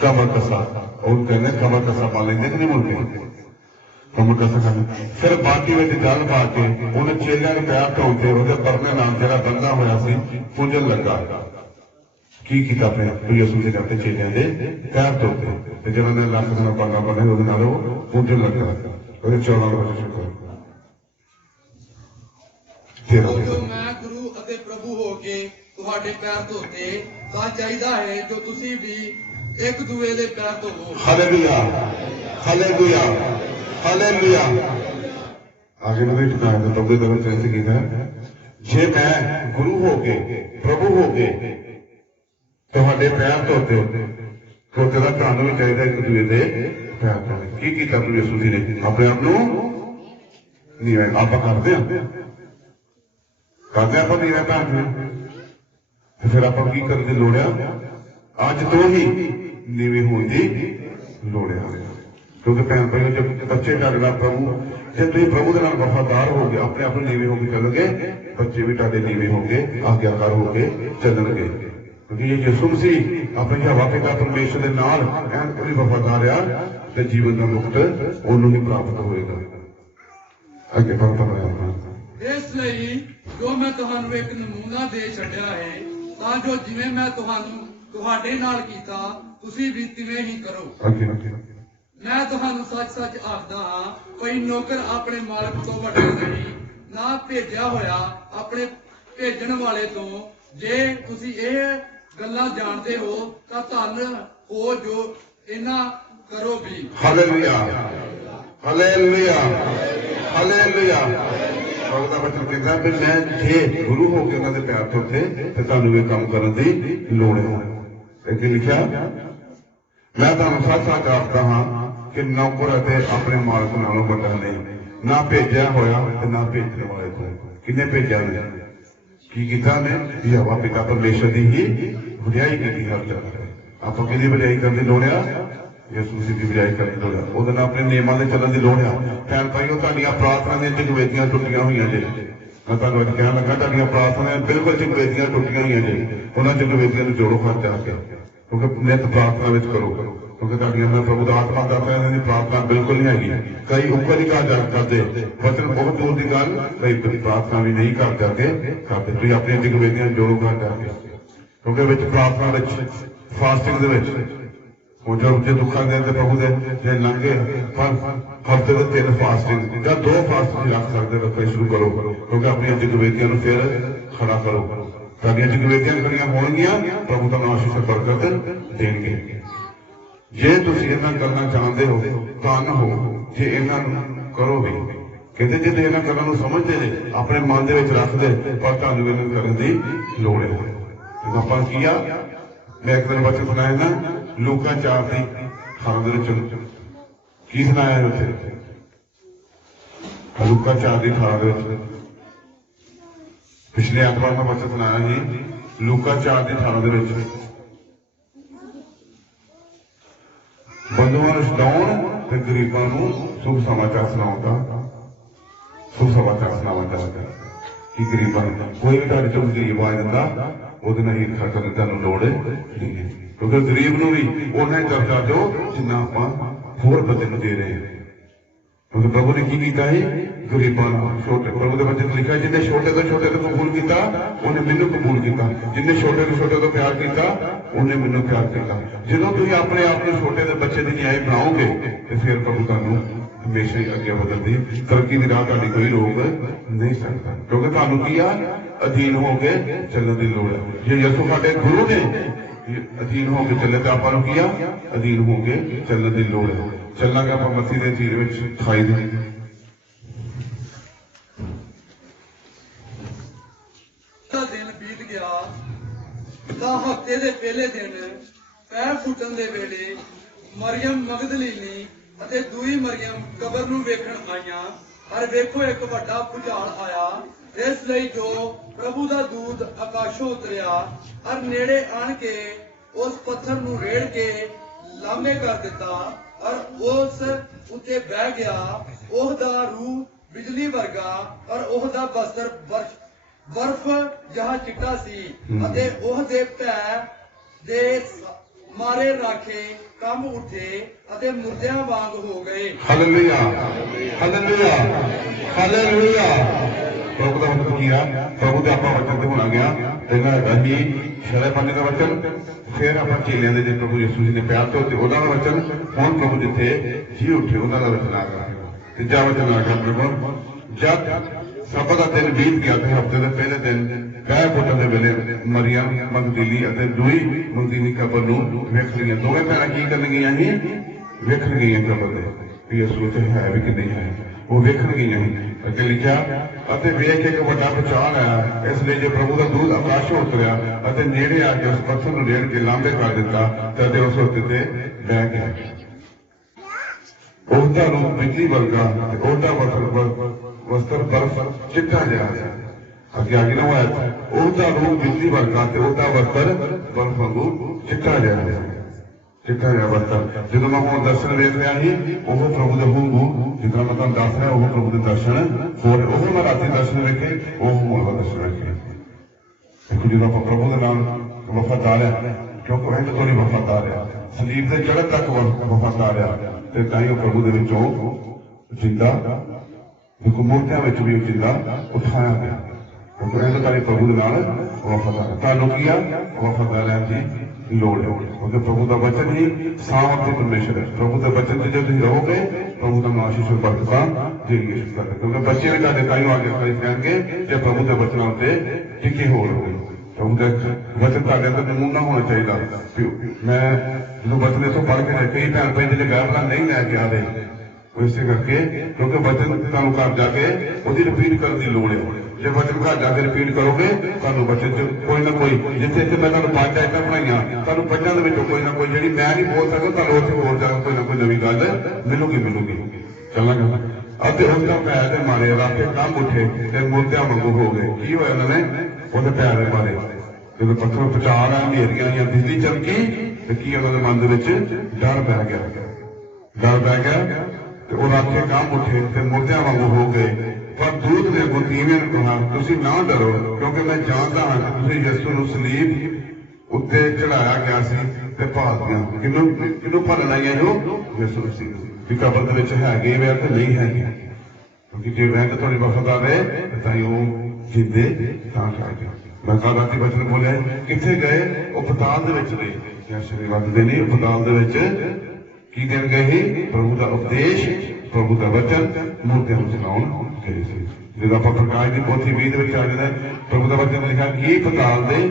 ਕਮਰ ਕਸਾ ਉਹ ਕਹਿੰਦੇ ਕਮਰ ਕਸਾ ਪਾ ਲੈਂਦੇ ਕਿ ਨਹੀਂ ਮੁੜ ਕੇ ਕਮਰ ਕਸਾ ਕਰਦੇ ਫਿਰ ਬਾਕੀ ਵਿੱਚ ਜਲ ਪਾ ਕੇ ਉਹਨੇ ਚੇਲਿਆਂ ਦੇ ਪੈਰ ਧੋਤੇ ਉਹਦੇ ਪਰਨੇ ਨਾਲ ਜਿਹੜਾ ਬੰਦਾ ਹੋਇਆ ਸੀ ਪੂਜਣ ਲੱਗਾ ਕੀ ਕੀਤਾ ਫਿਰ ਯਿਸੂ ਦੇ ਨਾਲ ਚੇਲਿਆਂ ਦੇ ਪੈਰ ਧੋਤੇ ਤੇ ਜਿਹਨਾਂ ਨੇ ਲੱਕ ਦਾ ਪਰਨਾ ਬੰਨਿਆ ਉਹਦੇ ਨਾਲ ਉਹ ਪੂਜਣ ਲੱਗਾ ਉਹਦੇ 14 ਵਜੇ ਸ਼ੁਕਰ ਜੋ ਮੈਂ ਗੁਰੂ ਅਤੇ ਪ੍ਰਭੂ ਹੋ ਕੇ ਤੁਹਾਡੇ ਪੈਰ ਧੋਤੇ ਤਾਂ ਚਾਹੀਦਾ ਹੈ ਜੋ ਤੁਸੀਂ ਵੀ ਇੱਕ ਦੂਏ ਦੇ ਪੈਰ ਧੋਵੋ। ਹਾਲੇਲੂਇਆ ਹਾਲੇਲੂਇਆ ਹਾਲੇਲੂਇਆ ਆਗੇ ਨੂੰ ਵੀ ਟਿਕਾਇਆ ਤਾਂ ਤਬਦੇ ਦੇ ਵਿੱਚ ਇੱਥੇ ਕੀਤਾ ਜੇ ਮੈਂ ਗੁਰੂ ਹੋ ਕੇ ਪ੍ਰਭੂ ਹੋ ਕੇ ਤੁਹਾਡੇ ਪੈਰ ਧੋਤੇ ਤਾਂ ਤੇਰਾ ਤੁਹਾਨੂੰ ਵੀ ਚਾਹੀਦਾ ਇੱਕ ਦੂਏ ਦੇ ਪੈਰ ਧੋਣੇ ਕੀ ਕੀਤਾ ਪ੍ਰਭੂ ਯਿਸੂ ਜੀ ਨੇ ਆਪਣੇ ਆਪ ਨੂੰ ਨਹੀਂ ਆਪਾਂ ਕਰਦੇ ਆਪਾਂ ਨਹੀਂ ਰਹਿਤਾ ਤੇ ਫਿਰ ਆਪਾਂ ਕੀ ਕਰਨ ਦੀ ਲੋੜ ਆ ਅੱਜ ਤੋਂ ਹੀ ਨੀਵੇਂ ਹੋਣ ਦੀ ਲੋੜ ਆ ਕਿਉਂਕਿ ਭੈਣ ਭਾਈਓ ਜਦ ਬੱਚੇ ਤੁਹਾਡੇ ਨਾਲ ਪ੍ਰਭੂ ਜੇ ਤੁਸੀਂ ਪ੍ਰਭੂ ਦੇ ਨਾਲ ਵਫਾਦਾਰ ਹੋ ਗਏ ਆਪਣੇ ਆਪ ਨੂੰ ਨੀਵੇਂ ਹੋ ਕੇ ਚੱਲੋਗੇ ਬੱਚੇ ਵੀ ਤੁਹਾਡੇ ਨੀਵੇਂ ਹੋ ਕੇ ਆਗਿਆਕਾਰ ਹੋ ਕੇ ਚੱਲਣਗੇ ਕਿਉਂਕਿ ਇਹ ਯਿਸੂ ਮਸੀਹ ਆਪਣੇ ਹਵਾ ਪਿਤਾ ਪਰਮੇਸ਼ਰ ਦੇ ਨਾਲ ਐਨ ਕੋਈ ਵਫਾਦਾਰ ਆ ਤੇ ਜੀਵਨ ਦਾ ਮੁਕਤ ਉਹਨੂੰ ਹੀ ਪ੍ਰਾਪਤ ਹੋਏਗਾ ਅੱਗੇ ਪੜ੍ਹਦਾ ਇਸ ਲਈ ਜੋ ਮੈਂ ਤੁਹਾਨੂੰ ਇੱਕ ਨਮੂਨਾ ਦੇ ਛੱਡਿਆ ਹੈ ਤਾਂ ਜੋ ਜਿਵੇਂ ਮੈਂ ਤੁਹਾਨੂੰ ਤੁਹਾਡੇ ਨਾਲ ਕੀਤਾ ਤੁਸੀਂ ਵੀ ਤਿਵੇਂ ਹੀ ਕਰੋ। ਮੈਂ ਤੁਹਾਨੂੰ ਸੱਚ-ਸੱਚ ਆਖਦਾ ਹਾਂ ਕੋਈ ਨੌਕਰ ਆਪਣੇ ਮਾਲਕ ਤੋਂ ਵੱਡਾ ਨਹੀਂ ਨਾ ਭੇਜਿਆ ਹੋਇਆ ਆਪਣੇ ਭੇਜਣ ਵਾਲੇ ਤੋਂ। ਜੇ ਤੁਸੀਂ ਇਹ ਗੱਲਾਂ ਜਾਣਦੇ ਹੋ ਤਾਂ ਧੰਨ ਹੋ ਜੋ ਇਹਨਾਂ ਕਰੋ ਵੀ। ਹਾਲੇਲੂਇਆ ਹਾਲੇਲੂਇਆ ਹਾਲੇਲੂਇਆ ਉਹਦਾ ਬਚਨ ਕਹਿੰਦਾ ਵੀ ਮੈਂ ਜੇ ਗੁਰੂ ਹੋ ਕੇ ਉਹਨਾਂ ਦੇ ਪੈਰ ਧੋਤੇ ਤੇ ਤੁਹਾਨੂੰ ਇਹ ਕੰਮ ਕਰਨ ਦੀ ਲੋੜ ਹੈ ਇੱਥੇ ਲਿਖਿਆ ਮੈਂ ਤੁਹਾਨੂੰ ਸੱਚ-ਸੱਚ ਆਖਦਾ ਹਾਂ ਕਿ ਨੌਕਰ ਅਤੇ ਆਪਣੇ ਮਾਲਕ ਨਾਲੋਂ ਵੱਡਾ ਨਹੀਂ ਨਾ ਭੇਜਿਆ ਹੋਇਆ ਤੇ ਨਾ ਭੇਜਣ ਵਾਲੇ ਤੋਂ। ਕਿਹਨੇ ਭੇਜਿਆ ਨੇ ਕੀ ਕੀਤਾ ਨੇ ਯਹੋਵਾ ਪਿਤਾ ਪਰਮੇਸ਼ਰ ਦੀ ਹੀ ਵਡਿਆਈ ਕੀਤੀ ਹਰ ਜਗ੍ਹਾ। ਆਪਾਂ ਕਿਹਦੀ ਵਡਿਆਈ ਕਰਨ ਦੀ ਲੋੜ ਆ ਯਿਸੂ ਮਸੀਹ ਦੀ ਵਡਿਆਈ ਕਰਨ ਦੀ ਲੋੜ ਆ ਉਹਦੇ ਨਾਲ ਆਪਣੇ ਨਿਯਮਾਂ ਦੇ ਚੱਲਣ ਦੀ ਲੋੜ ਆ। ਭੈਣ ਭਾਈਓ ਤੁਹਾਡੀਆਂ ਪ੍ਰਾਰਥਨਾ ਦੀਆਂ ਜਗਵੇਦੀਆਂ ਟੁੱਟੀਆਂ ਹੋਈਆਂ ਜੇ ਮੈਂ ਤੁਹਾਨੂੰ ਅੱਜ ਕਹਿਣ ਲੱਗਾ ਤੁਹਾਡੀਆਂ ਪ੍ਰਾਰਥਨਾ ਬਿਲਕੁਲ ਜਗਵੇਦੀਆਂ ਟੁੱਟੀਆਂ ਹੋਈਆਂ ਜੇ ਉਹਨਾਂ ਜਗਵੇਦੀਆਂ ਨੂੰ ਜੋੜੋ ਹਰ ਜਾ ਕੇ ਕਿਉਂਕਿ ਨਿਤ ਪ੍ਰਾਰਥਨਾ ਵਿੱਚ ਕਰੋ ਕਿਉਂਕਿ ਤੁਹਾਡੀਆਂ ਮੈਂ ਪ੍ਰਭੂ ਦਾ ਆਤਮਾ ਦੱਸਦਾ ਇਹਨਾਂ ਦੀ ਪ੍ਰਾਰਥਨਾ ਬਿਲਕੁਲ ਨਹੀਂ ਹੈਗੀ। ਕਈ ਉੱਪਰ ਹੀ ਘਰ ਜਾ ਕਰਦੇ ਵਚਨ ਬਹੁਤ ਦੂਰ ਦੀ ਗੱਲ ਕਈ ਪ੍ਰਾਰਥਨਾ ਵੀ ਨਹੀਂ ਕਰ ਜਾਂਦੇ ਕਰਦੇ। ਤੁਸੀਂ ਆਪਣੀਆਂ ਜਗਵੇਦੀਆਂ ਜੋੜੋ ਘਰ ਜਾ ਕੇ ਕਿਉਂਕਿ ਵਿੱਚ ਪ੍ਰਾਰਥਨਾ ਵਿੱਚ ਫਾਸਟਿੰਗ ਦੇ ਵਿੱਚ ਉਹ ਜੇ ਦੁੱਖਾਂ ਦੇ ਪ੍ਰਭੂ ਦੇ ਜੇ ਲੰਘੇ ਪਰ ਹਫ਼ਤੇ ਦੇ 3 ਫਾਸਟਿੰਗ ਜਾਂ 2 ਫਾਸਟਿੰਗ ਰੱਖ ਸਕਦੇ ਰੱਖੇ ਸ਼ੁਰੂ ਕਰੋ ਕਿਉਂਕਿ ਆਪਣੀਆਂ ਜਗਵੇਦੀਆਂ ਨੂੰ ਫਿਰ ਖੜਾ ਕਰੋ। ਤੁਹਾਡੀਆਂ ਜਗਵੇਦੀਆਂ ਖੜੀਆਂ ਹੋਣਗੀਆਂ ਪ੍ਰਭੂ ਤੁਹਾਨੂੰ ਆਸ਼ੀਸ਼ ਬਰਕਤ ਦੇਣਗੇ। ਜੇ ਤੁਸੀਂ ਇਹਨਾਂ ਗੱਲਾਂ ਜਾਣਦੇ ਹੋ ਧੰਨ ਹੋ ਜੇ ਇਹਨਾਂ ਨੂੰ ਕਰੋ ਵੀ ਕਹਿੰਦੇ ਜੇ ਤੁਸੀਂ ਇਹਨਾਂ ਗੱਲਾਂ ਨੂੰ ਸਮਝਦੇ ਨੇ ਆਪਣੇ ਮਨ ਦੇ ਵਿੱਚ ਰੱਖਦੇ ਪਰ ਤੁਹਾਨੂੰ ਇਹਨਾਂ ਕਰਨ ਦੀ ਲੋੜ ਹੈ। ਆਪਾਂ ਕੀ ਆ ਮੈਂ ਇੱਕ ਦਿਨ ਬੱਚੇ ਸੁਣਾਇਆ ਨਾ ਲੂਕਾ 4 ਦੀ 18 ਦੇ ਵਿੱਚ ਕੀ ਸੁਣਾਇਆ ਉੱਥੇ ਲੂਕਾ 4 ਦੀ 18 ਦੇ ਵਿੱਚ ਪਿਛਲੇ ਐਤਵਾਰ ਮੈਂ ਬੱਚੇ ਸੁਣਾਇਆ ਸੀ ਲੂਕਾ 4 ਦੀ 18 ਦੇ ਵਿੱਚ ਬੰਦੂਆਂ ਨੂੰ ਛਡਾਉਣ ਤੇ ਗਰੀਬਾਂ ਨੂੰ ਸੁਖ ਸਮਾਚਾਰ ਸੁਣਾਉਣ ਦਾ ਸੁਖ ਸਮਾਚਾਰ ਸੁਣਾਉਣ ਦਾ ਕਿ ਗਰੀਬਾਂ ਨੂੰ ਕੋਈ ਵੀ ਤੁਹਾਡੇ ਚੋਂ ਗਰੀਬ ਆ ਜਾਂਦਾ ਉਹਦੇ ਨਾਲ ਈਰਖਾ ਕਰਨ ਦੀ ਤੁਹਾਨੂੰ ਲੋੜ ਨਹੀਂ ਹੈ ਕਿਉਂਕਿ ਗਰੀਬ ਨੂੰ ਵੀ ਉਹਨਾਂ ਹੀ ਦਰਜਾ ਦਿਓ ਜਿੰਨਾ ਆਪਾਂ ਹੋਰ ਬੰਦੇ ਨੂੰ ਦੇ ਰਹੇ ਹਾਂ ਕਿਉਂਕਿ ਪ੍ਰਭੂ ਨੇ ਕੀ ਕੀਤਾ ਹੈ ਗਰੀਬਾਂ ਨੂੰ ਛੋਟੇ ਪ੍ਰਭੂ ਦੇ ਬੱਚੇ ਨੂੰ ਲਿਖਿਆ ਜਿੰਨੇ ਛੋਟੇ ਤੋਂ ਕਬੂਲ ਕੀਤਾ ਉਹਨੇ ਮੈਨੂੰ ਕਬੂਲ ਕੀਤਾ ਜਿੰਨੇ ਛੋਟੇ ਤੋਂ ਪਿਆਰ ਕੀਤਾ ਉਹਨੇ ਮੈਨੂੰ ਪਿਆਰ ਕੀਤਾ। ਜਦੋਂ ਤੁਸੀਂ ਆਪਣੇ ਆਪ ਨੂੰ ਛੋਟੇ ਦੇ ਬੱਚੇ ਦੀ ਨਿਆਏ ਬਣਾਓਗੇ ਤੇ ਫਿਰ ਪ੍ਰਭੂ ਤੁਹਾਨੂੰ ਹਮੇਸ਼ਾ ਹੀ ਅੱਗੇ ਵਧਣ ਦੀ ਤਰੱਕੀ ਦੀ ਰਾਹ ਤੁਹਾਡੀ ਕੋਈ ਰੋਕ ਨਹੀਂ ਸਕਦਾ ਕਿਉਂਕਿ ਤੁਹਾਨੂੰ ਕੀ ਆ ਅਧੀਨ ਹੋ ਕੇ ਚੱਲਣ ਦੀ ਲੋੜ ਹੈ। ਜੇ ਯਿਸੂ ਸਾਡੇ ਗੁਰੂ ਨੇ ਅਧੀਨ ਹੋ ਕੇ ਚੱਲੇ ਤਾਂ ਆਪਾਂ ਨੂੰ ਕੀ ਆ ਅਧੀਨ ਹੋ ਕੇ ਚੱਲਣ ਦੀ ਲੋੜ ਹੈ। ਚੱਲਾਂਗੇ ਆਪਾਂ ਮਸੀਹ ਦੇ ਚੀਜ਼ ਵਿੱਚ ਖਾਈ ਦੇ ਦਿਨ ਬੀਤ ਗਿਆ ਤਾਂ ਹਫ਼ਤੇ ਦੇ ਪਹਿਲੇ ਦਿਨ ਪੈਰ ਫੁੱਟਣ ਦੇ ਵੇਲੇ ਮਰੀਅਮ ਮਗਦਲੀਨੀ ਅਤੇ ਦੂਈ ਮਰੀਅਮ ਕਬਰ ਨੂੰ ਵੇਖਣ ਆਈਆਂ। ਪਰ ਵੇਖੋ ਇੱਕ ਵੱਡਾ ਭੁਚਾਲ ਆਇਆ ਇਸ ਲਈ ਜੋ ਪ੍ਰਭੂ ਦਾ ਦੂਤ ਆਕਾਸ਼ੋਂ ਉਤਰਿਆ ਔਰ ਨੇੜੇ ਆਣ ਕੇ ਉਸ ਪੱਥਰ ਨੂੰ ਰੇੜ ਕੇ ਲਾਂਭੇ ਕਰ ਦਿੱਤਾ ਔਰ ਉਸ ਉੱਤੇ ਬਹਿ ਗਿਆ। ਉਹਦਾ ਰੂਹ ਬਿਜਲੀ ਵਰਗਾ ਔਰ ਉਹਦਾ ਬਸਤਰ ਬਰਫ਼ ਜਿਹਾ ਚਿੱਟਾ ਸੀ ਅਤੇ ਉਹ ਦੇ ਭੈ ਦੇ ਮਾਰੇ ਰਾਖੇ ਕੰਬ ਉੱਠੇ ਅਤੇ ਮੁਰਦਿਆਂ ਵਾਂਗ ਹੋ ਗਏ। Hallelujah, hallelujah, hallelujah. ਪ੍ਰਭੂ ਦਾ ਵਚਨ ਕੀ ਆ? ਪ੍ਰਭੂ ਦੇ ਆਪਾਂ ਵਚਨ ਤੇ ਹੋਣਾ ਗਿਆ ਇਹਨਾਂ ਅਸੀਂ ਸ਼ਰੇ ਪੰਨੇ ਦਾ ਵਚਨ, ਫਿਰ ਆਪਾਂ ਚੇਲਿਆਂ ਦੇ ਜੇ ਪ੍ਰਭੂ ਯਿਸੂ ਜੀ ਨੇ ਪਿਆਰ ਤੇ ਉਹਨਾਂ ਦਾ ਵਚਨ, ਹੁਣ ਪ੍ਰਭੂ ਜਿੱਥੇ ਜੀ ਉੱਠੇ ਉਹਨਾਂ ਦਾ ਵਚਨ ਆ ਗਿਆ। ਤੀਜਾ ਵਚਨ ਆ ਗਿਆ ਪ੍ਰਭੂ, ਜਦ ਸਬਤ ਦਾ ਦਿਨ ਬੀਤ ਗਿਆ ਤੇ ਹਫ਼ਤੇ ਦੇ ਪਹਿਲੇ ਦਿਨ ਪੈਰ ਪੁੱਟਣ ਦੇ ਵੇਲੇ ਮਰੀਅਮ ਮਗਦਲੀ ਅਤੇ ਦੂਈ ਮਗਦਲੀ ਕਬਰ ਨੂੰ ਵੇਖ ਲਈਆਂ। ਦੋਵੇਂ ਭੈਣਾਂ ਕੀ ਕਰਨ ਗਈਆਂ ਸੀ? ਵੇਖਣ ਗਈਆਂ ਕਬਰ ਦੇ ਵੀ ਯਿਸੂ ਉੱਥੇ ਹੈ ਵੀ ਕਿ ਨਹੀਂ ਹੈ। ਉਹ ਵੇਖਣ ਗਈਆਂ ਸੀ। ਅੱਗੇ ਲਿਖਿਆ, ਅਤੇ ਵੇਖ ਕੇ ਇੱਕ ਵੱਡਾ ਭੂਚਾਲ ਆਇਆ, ਇਸ ਲਈ ਜੇ ਪ੍ਰਭੂ ਦਾ ਦੂਤ ਆਕਾਸ਼ੋਂ ਉਤਰਿਆ ਅਤੇ ਨੇੜੇ ਆ ਕੇ ਉਸ ਪੱਥਰ ਨੂੰ ਰੇੜ ਕੇ ਲਾਂਭੇ ਕਰ ਦਿੱਤਾ ਤੇ ਉਸ ਉੱਤੇ ਤੇ ਬਹਿ ਗਿਆ। ਉਹਦਾ ਨੂੰ ਬਿਜਲੀ ਵਰਗਾ ਤੇ ਉਹਦਾ ਵਸਤਰ ਬਰਫ਼ ਚਿੱਟਾ ਜਿਹਾ। ਅੱਗੇ ਆ ਨਾ ਹੋਇਆ, ਉਹਦਾ ਰੂਪ ਬਿਜਲੀ ਵਰਗਾ ਤੇ ਉਹਦਾ ਵਸਤਰ ਬਰਫ਼ ਵਾਂਗੂ ਚਿੱਟਾ ਜਿਹਾ। ਚਿੱਟਾ ਜਿਹਾ ਵਸਤਰ। ਜਦੋਂ ਮੈਂ ਉਹ ਦਰਸ਼ਨ ਵੇਖ ਰਿਹਾ ਸੀ, ਉਹ ਪ੍ਰਭੂ ਦੇ ਹੂੰ ਜਿੱਦਾਂ ਮੈਂ ਤੁਹਾਨੂੰ ਦੱਸ ਰਿਹਾ, ਉਹ ਪ੍ਰਭੂ ਦੇ ਦਰਸ਼ਨ ਹੋਰ ਉਹ ਮੈਂ ਰਾਤੀ ਦਰਸ਼ਨ ਵੇਖੇ, ਉਹ ਹੁਣ ਦਾ ਦਰਸ਼ਨ ਵੇਖੇ। ਦੇਖੋ ਜਦੋਂ ਆਪਾਂ ਪ੍ਰਭੂ ਦੇ ਨਾਲ ਵਫਾਦਾਰ ਹੈ, ਕਿਉਂਕਿ ਇਹ ਥੋੜੀ ਵਫਾਦਾਰ ਹੈ, ਸਲੀਬ ਦੇ ਚੜ੍ਹਨ ਤੱਕ ਵਫਾਦਾਰ ਆ, ਤੇ ਤਾਂ ਹੀ ਉਹ ਪ੍ਰਭੂ ਦੇ ਵਿੱਚੋਂ ਜਿੰਦਾ ਦੇਖੋ ਮੂਰਤੀਆਂ ਵਿੱਚ ਵੀ ਉਹ ਜਿੰਦਾ ਉਠਾਇਆ ਗਿਆ। ਕਿਉਂਕਿ ਇਹ ਤਾਂ ਪ੍ਰਭੂ ਦੇ ਨਾਲ ਵਫਾਦਾਰ। ਤੁਹਾਨੂੰ ਕੀ ਆ? ਵਫਾਦਾਰ ਹੈ ਜੀ ਲੋੜ ਹੈ। ਕਿਉਂਕਿ ਪ੍ਰਭੂ ਦਾ ਵਚਨ ਹੀ ਸਾਹ ਅਤੇ ਪਰਮੇਸ਼ਰ ਹੈ। ਪ੍ਰਭੂ ਦੇ ਵਚਨ ਤੇ ਜੇ ਤੁਸੀਂ ਰਹੋਗੇ, ਪ੍ਰਭੂ ਦਾ ਨਾਮ ਆਸ਼ੀਸ਼ ਬਰਕਤਾਂ ਦੇਣਗੇ। ਕਿਉਂਕਿ ਬੱਚੇ ਵੀ ਤੁਹਾਡੇ ਤਾਈਂ ਆ ਕੇ ਖਾਈ ਜਾਣਗੇ ਜੇ ਪ੍ਰਭੂ ਦੇ ਵਚਨਾਂ ਉੱਤੇ ਟਿਕੇ ਹੋ ਰਹੋਗੇ। ਪ੍ਰਭੂ ਦਾ ਵਚਨ ਤੁਹਾਡੇ ਅੰਦਰ ਨਮੂਨਾ ਹੋਣਾ ਚਾਹੀਦਾ। ਮੈਂ ਜਦੋਂ ਵਚਨ ਇੱਥੋਂ ਪੜ੍ਹ ਕੇ ਕਈ ਭੈਣ ਭਾਈ ਜਿਹੜੇ ਬਾਈਬਲਾਂ ਨਹੀਂ ਲੈ ਕੇ ਆ ਰਹੇ, ਇਸੇ ਕਰਕੇ ਕਿਉਂਕਿ ਵਚਨ ਤੁਹਾਨੂੰ ਘਰ ਜਾ ਕੇ ਉਹਦੀ ਰਿਪੀਟ ਕਰਨ ਦੀ ਲੋੜ ਹੈ। ਜੇ ਵਚਨ ਘਰ ਜਾ ਕੇ ਰਿਪੀਟ ਕਰੋਗੇ, ਤੁਹਾਨੂੰ ਵਚਨ ਚ ਕੋਈ ਨਾ ਕੋਈ, ਜਿੱਥੇ ਇੱਥੇ ਮੈਂ ਤੁਹਾਨੂੰ 5 ਆਇਤਾਂ ਬਣਾਈਆਂ, ਤੁਹਾਨੂੰ 5 ਦੇ ਵਿੱਚੋਂ ਕੋਈ ਨਾ ਕੋਈ ਜਿਹੜੀ ਮੈਂ ਨਹੀਂ ਬੋਲ ਸਕਦਾ, ਤੁਹਾਨੂੰ ਉੱਥੇ ਹੋਰ ਜਾ ਕੇ ਕੋਈ ਨਾ ਕੋਈ ਨਵੀਂ ਗੱਲ ਮਿਲੂਗੀ। ਚੱਲਾਂਗਾ। ਅਤੇ ਉਹਦਾ ਪੈਰ ਦੇ ਮਾਰੇ ਰਾਤੇ ਕੰਬ ਉੱਠੇ ਤੇ ਮੁਰਦਿਆਂ ਵਾਂਗੂ ਹੋ ਗਏ। ਕੀ ਹੋਇਆ ਉਹਨਾਂ ਨੇ? ਉਹਦੇ ਪੈਰ ਦੇ ਮਾਰੇ ਜਦੋਂ ਪੱਥਰ ਪਚਾਰ ਆ, ਹਨੇਰੀਆਂ ਆਈਆਂ, ਬਿਜਲੀ ਚਮਕੀ, ਤੇ ਕੀ ਉਹਨਾਂ ਦੇ ਮਨ ਦੇ ਵਿੱਚ ਡਰ ਪੈ ਗਿਆ। ਤੇ ਉਹ ਰਾਤੇ ਕੰਬ ਉੱਠੇ ਤੇ ਮੁਰਦਿਆਂ ਵਾਂਗੂ ਹੋ ਗਏ। ਪਰ ਦੂਤ ਨੇ ਅੱਗੋਂ ਤੀਵੀਆਂ ਨੂੰ ਕਿਹਾ, ਤੁਸੀਂ ਨਾ ਡਰੋ, ਕਿਉਂਕਿ ਮੈਂ ਜਾਣਦਾ ਹਾਂ ਕਿ ਤੁਸੀਂ ਯਿਸੂ ਨੂੰ ਸਲੀਬ ਉੱਤੇ ਚੜਾਇਆ ਗਿਆ ਸੀ ਤੇ ਭਾਲਦੀਆਂ। ਕਿਹਨੂੰ ਭਾਲਣ ਆਈਆਂ ਜੋ? ਯਿਸੂ ਮਸੀਹ ਨੂੰ। ਵੀ ਕਬਰ ਦੇ ਵਿੱਚ ਹੈਗੇ ਵੇ ਤੇ ਨਹੀਂ ਹੈਗੇ। ਕਿਉਂਕਿ ਜੇ ਮੈਂ ਤੁਹਾਡੀ ਵਫਾਦਾਰ ਹੈ ਤਾਂ ਉਹ ਜਿੰਦੇ ਤਾਂ ਕਹਿ ਗਿਆ। ਮੈਂ ਕੱਲ੍ਹ ਰਾਤੀ ਵਚਨ ਬੋਲਿਆ, ਕਿੱਥੇ ਗਏ? ਉਹ ਪਤਾਲ ਦੇ ਵਿੱਚ ਗਏ। ਜਾਂ ਸ਼੍ਰੀ ਵੱਧਦੇ ਨਹੀਂ, ਪਤਾਲ ਦੇ ਵਿੱਚ ਕੀ ਦੇਣ ਗਏ ਸੀ? ਪ੍ਰਭੂ ਦਾ ਉਪਦੇਸ਼, ਪ੍ਰਭੂ ਦਾ ਵਚਨ ਮੂਰਤੀਆਂ ਨੂੰ ਚਲਾਉਣ ਗਏ ਸੀ। ਜਦੋਂ ਆਪਾਂ ਪ੍ਰਕਾਸ਼ ਦੀ ਪੋਥੀ 20 ਦੇ ਵਿੱਚ ਆ ਜਾਂਦੇ, ਪ੍ਰਭੂ ਦਾ ਵਚਨ ਲਿਖਿਆ, ਕੀ ਪਤਾਲ ਦੇ,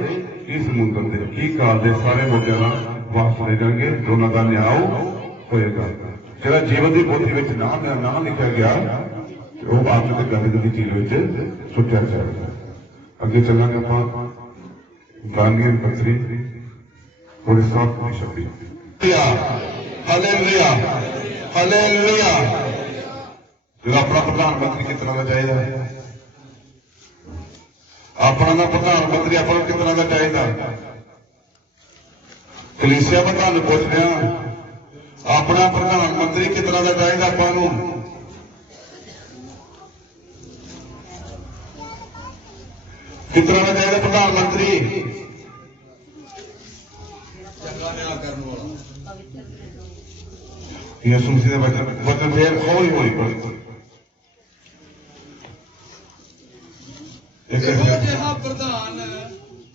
ਕੀ ਸਮੁੰਦਰ ਦੇ, ਕੀ ਕਾਲ ਦੇ ਸਾਰੇ ਮੁੱਦਿਆਂ ਨਾਲ ਵਾਪਸ ਲੈ ਜਾਣਗੇ, ਦੋਨਾਂ ਦਾ ਨਿਆਂ ਹੋਏਗਾ। ਜਿਹੜਾ ਜੀਵਨ ਦੀ ਪੋਥੀ ਵਿੱਚ ਨਾਮ ਲਿਖਿਆ ਗਿਆ, ਉਹ ਆਪ ਤੇ ਗੰਦ ਦੀ ਚੀਜ਼ ਵਿੱਚ ਸੁੱਟਿਆ ਜਾਏਗਾ। ਅੱਗੇ ਚੱਲਾਂਗੇ ਆਪਾਂ ਗਾਂਧੀਅਨ ਪੱਤਰੀ ਥੋੜੇ ਸਾਫ ਦੀ ਸ਼ਬਦੀ। Hallelujah, hallelujah. ਜਿਹੜਾ ਆਪਣਾ ਪ੍ਰਧਾਨ ਮੰਤਰੀ ਕਿਸ ਤਰ੍ਹਾਂ ਦਾ ਚਾਹੀਦਾ? ਆਪਣਾ ਦਾ ਪ੍ਰਧਾਨ ਮੰਤਰੀ ਆਪਾਂ ਨੂੰ ਕਿਸ ਤਰ੍ਹਾਂ ਦਾ ਚਾਹੀਦਾ? ਕਲੀਸਿਆ ਮੈਂ ਤੁਹਾਨੂੰ ਪੁੱਛ ਰਿਹਾ, ਆਪਣਾ ਪ੍ਰਧਾਨ ਮੰਤਰੀ ਕਿਸ ਤਰ੍ਹਾਂ ਦਾ ਚਾਹੀਦਾ ਆਪਾਂ ਨੂੰ? ਕਿਸ ਤਰ੍ਹਾਂ ਦਾ ਚਾਹੀਦਾ ਪ੍ਰਧਾਨ ਮੰਤਰੀ? ਚੰਗਾ ਨਿਆਂ ਕਰਨ ਵਾਲਾ। ਯਿਸੂ ਮਸੀਹ ਦੇ ਵਚਨ ਫੇਰ ਹੌਲੀ ਪੜ੍ਹੋ।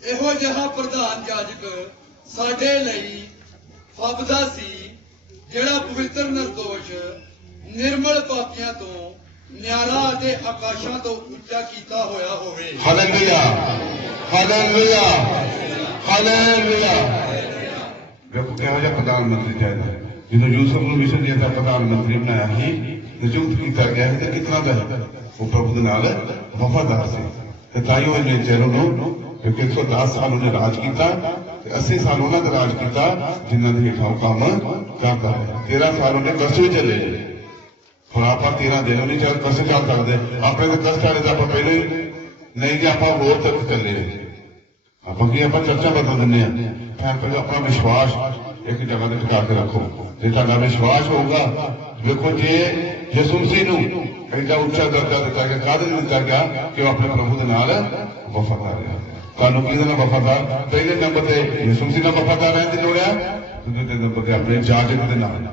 ਇਹੋ ਜਿਹਾ ਪ੍ਰਧਾਨ ਜਾਜਕ ਸਾਡੇ ਲਈ ਫਬਦਾ ਸੀ, ਜਿਹੜਾ ਪਵਿੱਤਰ ਨਿਰਦੋਸ਼ ਨਿਰਮਲ ਪਾਪੀਆਂ ਤੋਂ ਨਿਆਰਾ ਅਤੇ ਆਕਾਸ਼ਾਂ ਤੋਂ ਉੱਚਾ ਕੀਤਾ ਹੋਇਆ ਹੋਵੇ। Hallelujah, hallelujah, hallelujah. ਵੇਖੋ ਕਿਹੋ ਜਿਹਾ ਪ੍ਰਧਾਨ ਮੰਤਰੀ ਚਾਹੀਦਾ। ਜਦੋਂ ਯੂਸਫ ਨੂੰ ਮਿਸਰ ਦੀਆਂ ਦਾ ਪ੍ਰਧਾਨ ਮੰਤਰੀ ਬਣਾਇਆ ਸੀ, ਨਿਯੁਕਤ ਕੀਤਾ ਗਿਆ ਸੀ, ਤੇ ਕਿਤਨਾ ਦਾ ਉਹ ਪ੍ਰਭੂ ਦੇ ਨਾਲ ਵਫਾਦਾਰ ਸੀ। ਤੇ ਤਾਂ ਹੀ ਉਹ ਇੰਨੇ ਚਿਰ ਨੂੰ, ਕਿਉਂਕਿ 110 ਸਾਲ ਉਹਨੇ ਰਾਜ ਕੀਤਾ, ਤੇ 80 ਸਾਲ ਉਹਨਾਂ ਦਾ ਰਾਜ ਕੀਤਾ, ਜਿਨ੍ਹਾਂ ਦੇ ਹੇਠਾਂ ਉਹ ਕੰਮ ਕਰਦਾ ਹੈ। 13 ਸਾਲ ਉਹਨੇ ਕਸ਼ਟ ਵਿੱਚ ਚੱਲੇ। ਹੁਣ ਆਪਾਂ 13 ਦਿਨ ਨਹੀਂ ਚੱਲ ਕਸ਼ਟ ਚੱਲ ਸਕਦੇ। ਆਪਣੇ ਦੇ ਕਸ਼ਟ ਵਾਲੇ ਤਾਂ ਆਪਾਂ ਪਹਿਲੇ ਨਹੀਂ ਕਿ ਆਪਾਂ ਹੋਰ ਤੱਕ ਚੱਲੇ। ਆਪਾਂ ਕੀ ਆਪਾਂ ਚਰਚਾ ਬਦਲ ਦਿੰਦੇ ਹਾਂ। ਆਪਣਾ ਵਿਸ਼ਵਾਸ ਇੱਕ ਜਗ੍ਹਾ ਤੇ ਟਿਕਾ ਕੇ ਰੱਖੋ। ਜੇ ਤੁਹਾਡਾ ਵਿਸ਼ਵਾਸ ਹੋਊਗਾ, ਦੇਖੋ ਜੇ ਯਿਸੂ ਮਸੀਹ ਨੂੰ ਐਡਾ ਉੱਚਾ ਦਰਜਾ ਦਿੱਤਾ ਗਿਆ, ਕਾਹਦੇ ਲਈ ਦਿੱਤਾ ਗਿਆ ਕਿ ਉਹ ਆਪਣੇ ਪ੍ਰਭੂ ਦੇ ਨਾਲ ਵਫਾਦਾਰ ਰਿਹਾ। ਤੁਹਾਨੂੰ ਕਿਹਦੇ ਨਾਲ ਵਫਾਦਾਰ? ਪਹਿਲੇ ਨੰਬਰ ਤੇ ਯਿਸੂ ਮਸੀਹ ਨਾਲ ਵਫਾਦਾਰ ਰਹਿਣ ਦੀ ਲੋੜ ਹੈ, ਦੂਜੇ ਨੰਬਰ ਤੇ ਆਪਣੇ ਜਾਜਕ ਦੇ ਨਾਲ।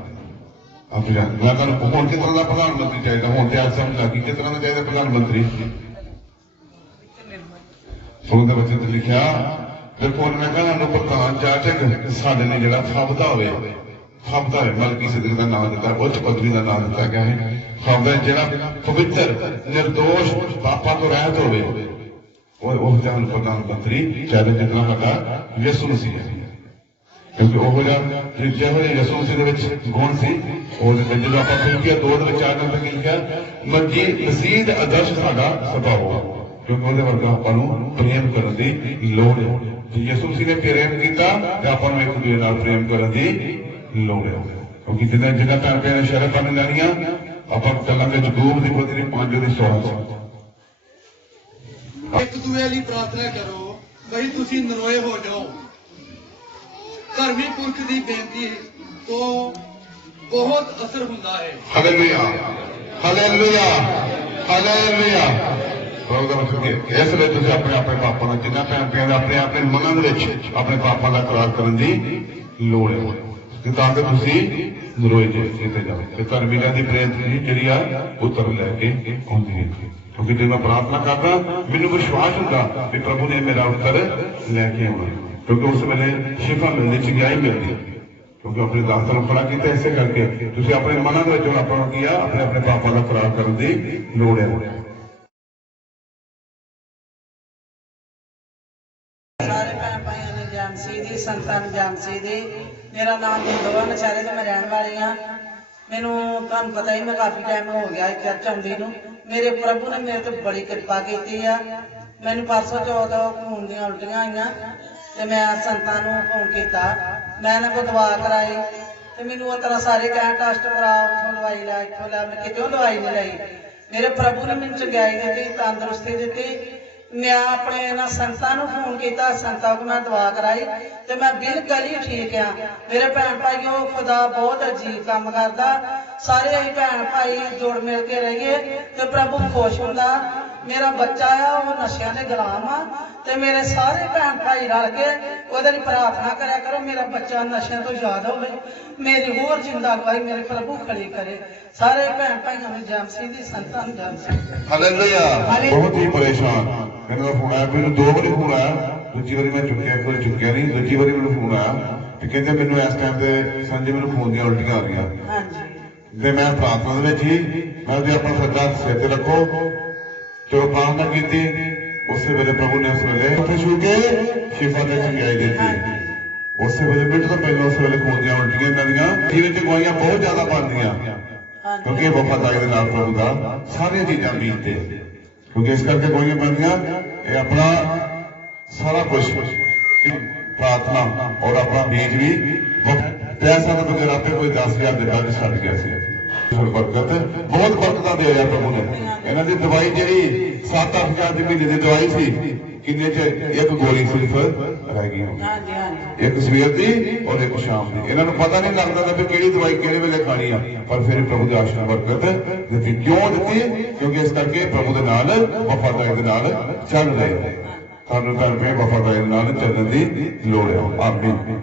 ਆਪਣੇ ਮੈਂ ਤੁਹਾਨੂੰ ਹੁਣ ਕਿਸ ਤਰ੍ਹਾਂ ਦਾ ਪ੍ਰਧਾਨ ਮੰਤਰੀ ਚਾਹੀਦਾ? ਹੁਣ ਤੇ ਅੱਜ ਸਮਝ ਲੱਗੀ ਕਿਸ ਤਰ੍ਹਾਂ ਦਾ ਚਾਹੀਦਾ ਪ੍ਰਧਾਨ ਮੰਤਰੀ। ਸਕੂਲ ਦੇ ਬੱਚੇ ਤੇ ਲਿਖਿਆ, ਦੇਖੋ ਮੈਂ ਕਹਿੰਦਾ ਨੂੰ ਪ੍ਰਧਾਨ ਜਾਜਕ ਸਾਡੇ ਲਈ ਜਿਹੜਾ ਫਬਦਾ ਹੋਵੇ, ਫਬਦਾ ਹੈ ਮਲਕੀ ਸਿਦਕ ਦਾ ਨਾਮ ਦਿੱਤਾ, ਉੱਚ ਪਦਵੀ ਦਾ ਨਾਮ ਦਿੱਤਾ ਗਿਆ ਹੈ। ਫਬਦਾ ਜਿਹੜਾ ਪਵਿੱਤਰ ਨਿਰਦੋਸ਼ ਪਾਪਾਂ ਤੋਂ ਰਹਿਤ ਹੋਵੇ, ਉਹ ਜਾਨ ਪ੍ਰਧਾਨ ਮੰਤਰੀ ਚਾਹੀਦਾ ਜਿਤਨਾ ਸਾਡਾ ਯਿਸੂ ਮਸੀਹ ਹੈ। ਕਿਉਂਕਿ ਉਹ ਜਿਹੋ ਜਿਹੇ ਯਿਸੂ ਮਸੀਹ ਦੇ ਵਿੱਚ ਗੁਣ ਸੀ, ਉਹ ਜਦੋਂ ਆਪਾਂ ਫਿਲਪੀਆਂ 2 ਦੇ ਵਿੱਚ ਆ ਕੇ ਲਿਖਿਆ, ਮਸੀਹ ਦਾ ਆਦਰਸ਼ ਸਾਡਾ ਸੁਭਾਅ, ਕਿਉਂਕਿ ਉਹਦੇ ਵਰਗਾ ਆਪਾਂ ਨੂੰ ਪ੍ਰੇਮ ਕਰਨ ਦੀ ਲੋੜ ਹੈ। ਜੇ ਯਿਸੂ ਮਸੀਹ ਨੇ ਪ੍ਰੇਮ ਕੀਤਾ ਤੇ ਆਪਾਂ ਨੂੰ ਇੱਕ ਦੂਜੇ ਨਾਲ ਪ੍ਰੇਮ ਕਰਨ ਦੀ ਲੋੜ ਹੈ। ਕਿਉਂਕਿ ਜਿੰਨਾ ਭੈਣ ਭੈਣ ਸ਼ਹਿਰ ਬਣ ਲੈਣੀਆਂ, ਆਪਾਂ ਚੱਲਾਂਗੇ ਜਗੂਬ ਦੀ ਪਤਨੀ 5 ਦੀ 16। ਇੱਕ ਦੂਏ ਲਈ ਪ੍ਰਾਰਥਨਾ ਕਰੋ ਬਈ ਤੁਸੀਂ ਨਰੋਏ ਹੋ ਜਾਓ। ਧਰਮੀ ਪੁਰਖ ਦੀ ਬੇਨਤੀ ਤੋਂ ਬਹੁਤ ਅਸਰ ਹੁੰਦਾ ਹੈ। Hallelujah, hallelujah, hallelujah. ਇਸ ਲਈ ਤੁਸੀਂ ਆਪਣੇ ਪਾਪਾਂ ਦਾ, ਜਿੰਨਾ ਭੈਣ ਭੈਣ ਆਪਣੇ ਮਨਾਂ ਦੇ ਵਿੱਚ ਆਪਣੇ ਪਾਪਾਂ ਦਾ ਇਕਰਾਰ ਕਰਨ ਦੀ ਲੋੜ ਹੈ, ਕਿ ਤਾਂ ਕਿ ਤੁਸੀਂ ਨਰੋਏ ਜਿੱਤੇ ਜਾਓ। ਤੇ ਧਰਮੀਆਂ ਦੀ ਬੇਨਤੀ ਜਿਹੜੀ ਆ ਉੱਤਰ ਲੈ ਕੇ ਆਉਂਦੀ ਹੈ। ਕਿਉਂਕਿ ਜੇ ਮੈਂ ਪ੍ਰਾਰਥਨਾ ਕਰਦਾ, ਮੈਨੂੰ ਵਿਸ਼ਵਾਸ ਹੁੰਦਾ ਵੀ ਪ੍ਰਭੂ ਨੇ ਮੇਰਾ ਉੱਤਰ ਲੈ ਕੇ ਆਉਣਾ, ਕਿਉਂਕਿ ਉਸ ਵੇਲੇ ਸ਼ਿਫਾ ਮਿਲਦੀ, ਚੰਗਿਆਈ ਮਿਲਦੀ। ਕਿਉਂਕਿ ਆਪਣੇ ਦਾਤਾਂ ਨੂੰ ਖੜਾ ਕੀਤਾ, ਇਸੇ ਕਰਕੇ ਤੁਸੀਂ ਆਪਣੇ ਮਨਾਂ ਦੇ ਵਿੱਚ ਹੁਣ ਆਪਾਂ ਨੂੰ ਕੀ ਆ, ਆਪਣੇ ਪਾਪਾਂ ਦਾ ਇਕਰਾਰ ਕਰਨ ਦੀ ਲੋੜ ਹੈ। ਸਾਰੇ ਭੈਣ ਭਾਈਆਂ ਨੂੰ ਜਾਮਸੀ ਦੀ, ਸੰਤਾਂ ਨੂੰ ਜਾਮਸੀ ਦੀ। ਮੇਰਾ ਨਾਮ ਜਿੰਦੋਆ ਨਸ਼ਹਿਰੇ ਤੋਂ ਮੈਂ ਰਹਿਣ ਵਾਲੀ ਹਾਂ। ਮੈਨੂੰ ਤੁਹਾਨੂੰ ਪਤਾ ਹੀ, ਮੈਂ ਕਾਫੀ ਟਾਈਮ ਹੋ ਗਿਆ ਚਰਚ ਆਉਂਦੀ ਨੂੰ। ਮੇਰੇ ਪ੍ਰਭੂ ਨੇ ਮੇਰੇ ਤੇ ਬੜੀ ਕਿਰਪਾ ਕੀਤੀ ਆ। ਮੈਨੂੰ ਪਰਸੋਂ ਚੌਥ ਖੂਨ ਦੀਆਂ ਉਲਟੀਆਂ ਆਈਆਂ ਤੇ ਮੈਂ ਸੰਤਾਂ ਨੂੰ ਫੋਨ ਕੀਤਾ, ਮੈਂ ਇਹਨਾਂ ਕੋਲ ਦਵਾ ਕਰਾਈ ਤੇ ਮੈਨੂੰ ਉਹ ਤਰ੍ਹਾਂ ਸਾਰੇ ਕਹਿਣ ਟੈਸਟ ਕਰਾ, ਉੱਥੋਂ ਦਵਾਈ ਲੈ, ਇੱਥੋਂ ਲੈ, ਮੈਂ ਕਿਤੋਂ ਦਵਾਈ ਨਹੀਂ ਲਈ। ਮੇਰੇ ਪ੍ਰਭੂ ਨੇ ਮੈਨੂੰ ਚੰਗਿਆਈ ਦਿੱਤੀ, ਤੰਦਰੁਸਤੀ ਦਿੱਤੀ। ਮੈਂ ਆਪਣੇ ਇਹਨਾਂ ਸੰਤਾਂ ਨੂੰ ਫੋਨ ਕੀਤਾ, ਸੰਤਾਂ ਕੋਲ ਮੈਂ ਦਵਾ ਕਰਾਈ ਤੇ ਮੈਂ ਬਿਲਕੁਲ ਹੀ ਠੀਕ ਆ। ਮੇਰੇ ਭੈਣ ਭਾਈਓ, ਖੁਦਾ ਬਹੁਤ ਅਜੀਬ ਕੰਮ ਕਰਦਾ। ਸਾਰੇ ਅਸੀਂ ਭੈਣ ਭਾਈ ਜੁੜ ਮਿਲ ਕੇ ਰਹੀਏ ਤੇ ਪ੍ਰਭੂ ਖੁਸ਼ ਹੁੰਦਾ। ਮੇਰਾ ਬੱਚਾ ਆ, ਉਹ ਨਸ਼ਿਆਂ ਦੇ ਗੁਲਾਮ ਆ ਤੇ ਮੇਰੇ ਸਾਰੇ ਭੈਣ ਭਾਈ ਰਲ ਕੇ ਉਹਦੇ ਲਈ ਪ੍ਰਾਰਥਨਾ ਕਰਿਆ ਕਰੋ, ਮੇਰਾ ਬੱਚਾ ਨਸ਼ਿਆਂ ਤੋਂ ਆਜ਼ਾਦ ਹੋਵੇ, ਮੇਰੀ ਹੋਰ ਜ਼ਿੰਦਾ ਗਵਾਹੀ ਮੇਰੇ ਪ੍ਰਭੂ ਖੜੀ ਕਰੇ। ਸਾਰੇ ਭੈਣ ਭਾਈਆਂ ਨੂੰ ਜਾਮਸੀ ਦੀ, ਸੰਤਾਂ ਨੂੰ ਜਾਮਸੀ। ਹਾਲੇਲੂਇਆ। ਬਹੁਤ ਹੀ ਪਰੇਸ਼ਾਨ, ਮੈਨੂੰ ਫੋਨ ਆਇਆ, ਮੈਨੂੰ 2 ਵਾਰੀ ਫੋਨ ਆਇਆ, ਦੂਜੀ ਵਾਰੀ ਮੈਂ ਚੁੱਕਿਆ, ਇੱਕ ਵਾਰੀ ਚੁੱਕਿਆ ਨਹੀਂ, ਦੂਜੀ ਵਾਰੀ ਮੈਨੂੰ ਫੋਨ ਆਇਆ ਤੇ ਕਹਿੰਦੇ ਮੈਨੂੰ ਇਸ ਟਾਈਮ ਤੇ ਸੰਜੇ ਮੈਨੂੰ ਖੂਨ ਦੀਆਂ ਉਲਟੀਆਂ ਆ ਰਹੀਆਂ। ਤੇ ਮੈਂ ਪ੍ਰਾਰਥਨਾ ਦੇ ਵਿੱਚ ਹੀ ਮੈਂ ਤੇ ਆਪਣਾ ਸੱਜਾ ਸਿਰ ਤੇ ਰੱਖੋ ਤੇ ਉਹ ਪ੍ਰਾਰਥਨਾ ਕੀਤੀ। ਉਸੇ ਵੇਲੇ ਪ੍ਰਭੂ ਨੇ ਉਸ ਵੇਲੇ ਉੱਥੇ ਛੂ ਕੇ ਸ਼ਿਫਾ ਦੇ ਚੰਗਿਆਈ ਦਿੱਤੀ। ਉਸੇ ਵੇਲੇ ਮਿੰਟ ਤੋਂ ਪਹਿਲਾਂ ਉਸ ਵੇਲੇ ਖੂਨ ਦੀਆਂ ਉਲਟੀਆਂ ਇਹਨਾਂ ਦੀਆਂ ਜੀਵਨ ਚ ਗਵਾਈਆਂ ਬਹੁਤ ਜ਼ਿਆਦਾ ਬਣਦੀਆਂ, ਕਿਉਂਕਿ ਇਹ ਵਫਾਦਾਰੀ ਦੇ ਨਾਲ ਪ੍ਰਭੂ ਦਾ ਸਾਰੀਆਂ ਚੀਜ਼ਾਂ ਬੀਤਦੇ, ਕਿਉਂਕਿ ਇਸ ਕਰਕੇ ਗਵਾਈਆਂ ਬਣਦੀਆਂ। ਇਹ ਆਪਣਾ ਸਾਰਾ ਕੁਝ ਪ੍ਰਾਰਥਨਾ ਔਰ ਆਪਣਾ ਬੀਜ ਵੀ ਪੈਸਾ ਤੋਂ ਬਗੈਰ ਆਪੇ ਕੋਈ 10,000 ਦੇ ਬਾਅਦ ਛੱਡ ਗਿਆ ਸੀ। ਬਰਕਤ ਬਹੁਤ ਬਰਕਤਾਂ ਦੇ ਰਿਹਾ ਪ੍ਰਭੂ ਨੇ। ਇਹਨਾਂ ਦੀ ਦਵਾਈ ਜਿਹੜੀ 7-8 ਦੀ ਮਹੀਨੇ ਦੀ ਦਵਾਈ ਸੀ, ਕਿੰਨੇ ਚ ਇੱਕ ਗੋਲੀ ਸਿਰਫ ਰਹਿ ਗਈ, ਇੱਕ ਸਵੇਰ ਦੀ ਔਰ ਇੱਕ ਸ਼ਾਮ ਦੀ। ਇਹਨਾਂ ਨੂੰ ਪਤਾ ਨਹੀਂ ਲੱਗਦਾ ਕਿ ਕਿਹੜੀ ਦਵਾਈ ਕਿਹੜੇ ਵੇਲੇ ਖਾਣੀ ਆ, ਪਰ ਫਿਰ ਪ੍ਰਭੂ ਦੀ ਆਸ਼ੀਰਵਾਦ ਬਰਕਤ ਦਿੱਤੀ। ਕਿਉਂ ਦਿੱਤੀ? ਕਿਉਂਕਿ ਇਸ ਕਰਕੇ ਪ੍ਰਭੂ ਦੇ ਨਾਲ ਵਫਾਦਾਰੀ ਦੇ ਨਾਲ ਚੱਲ ਰਹੇ। ਤੁਹਾਨੂੰ ਭੈਣ ਭਰਾ ਵਫਾਦਾਰੀ ਦੇ ਨਾਲ ਚੱਲਣ ਦੀ ਲੋੜ ਹੈ। ਆਮੀਨ।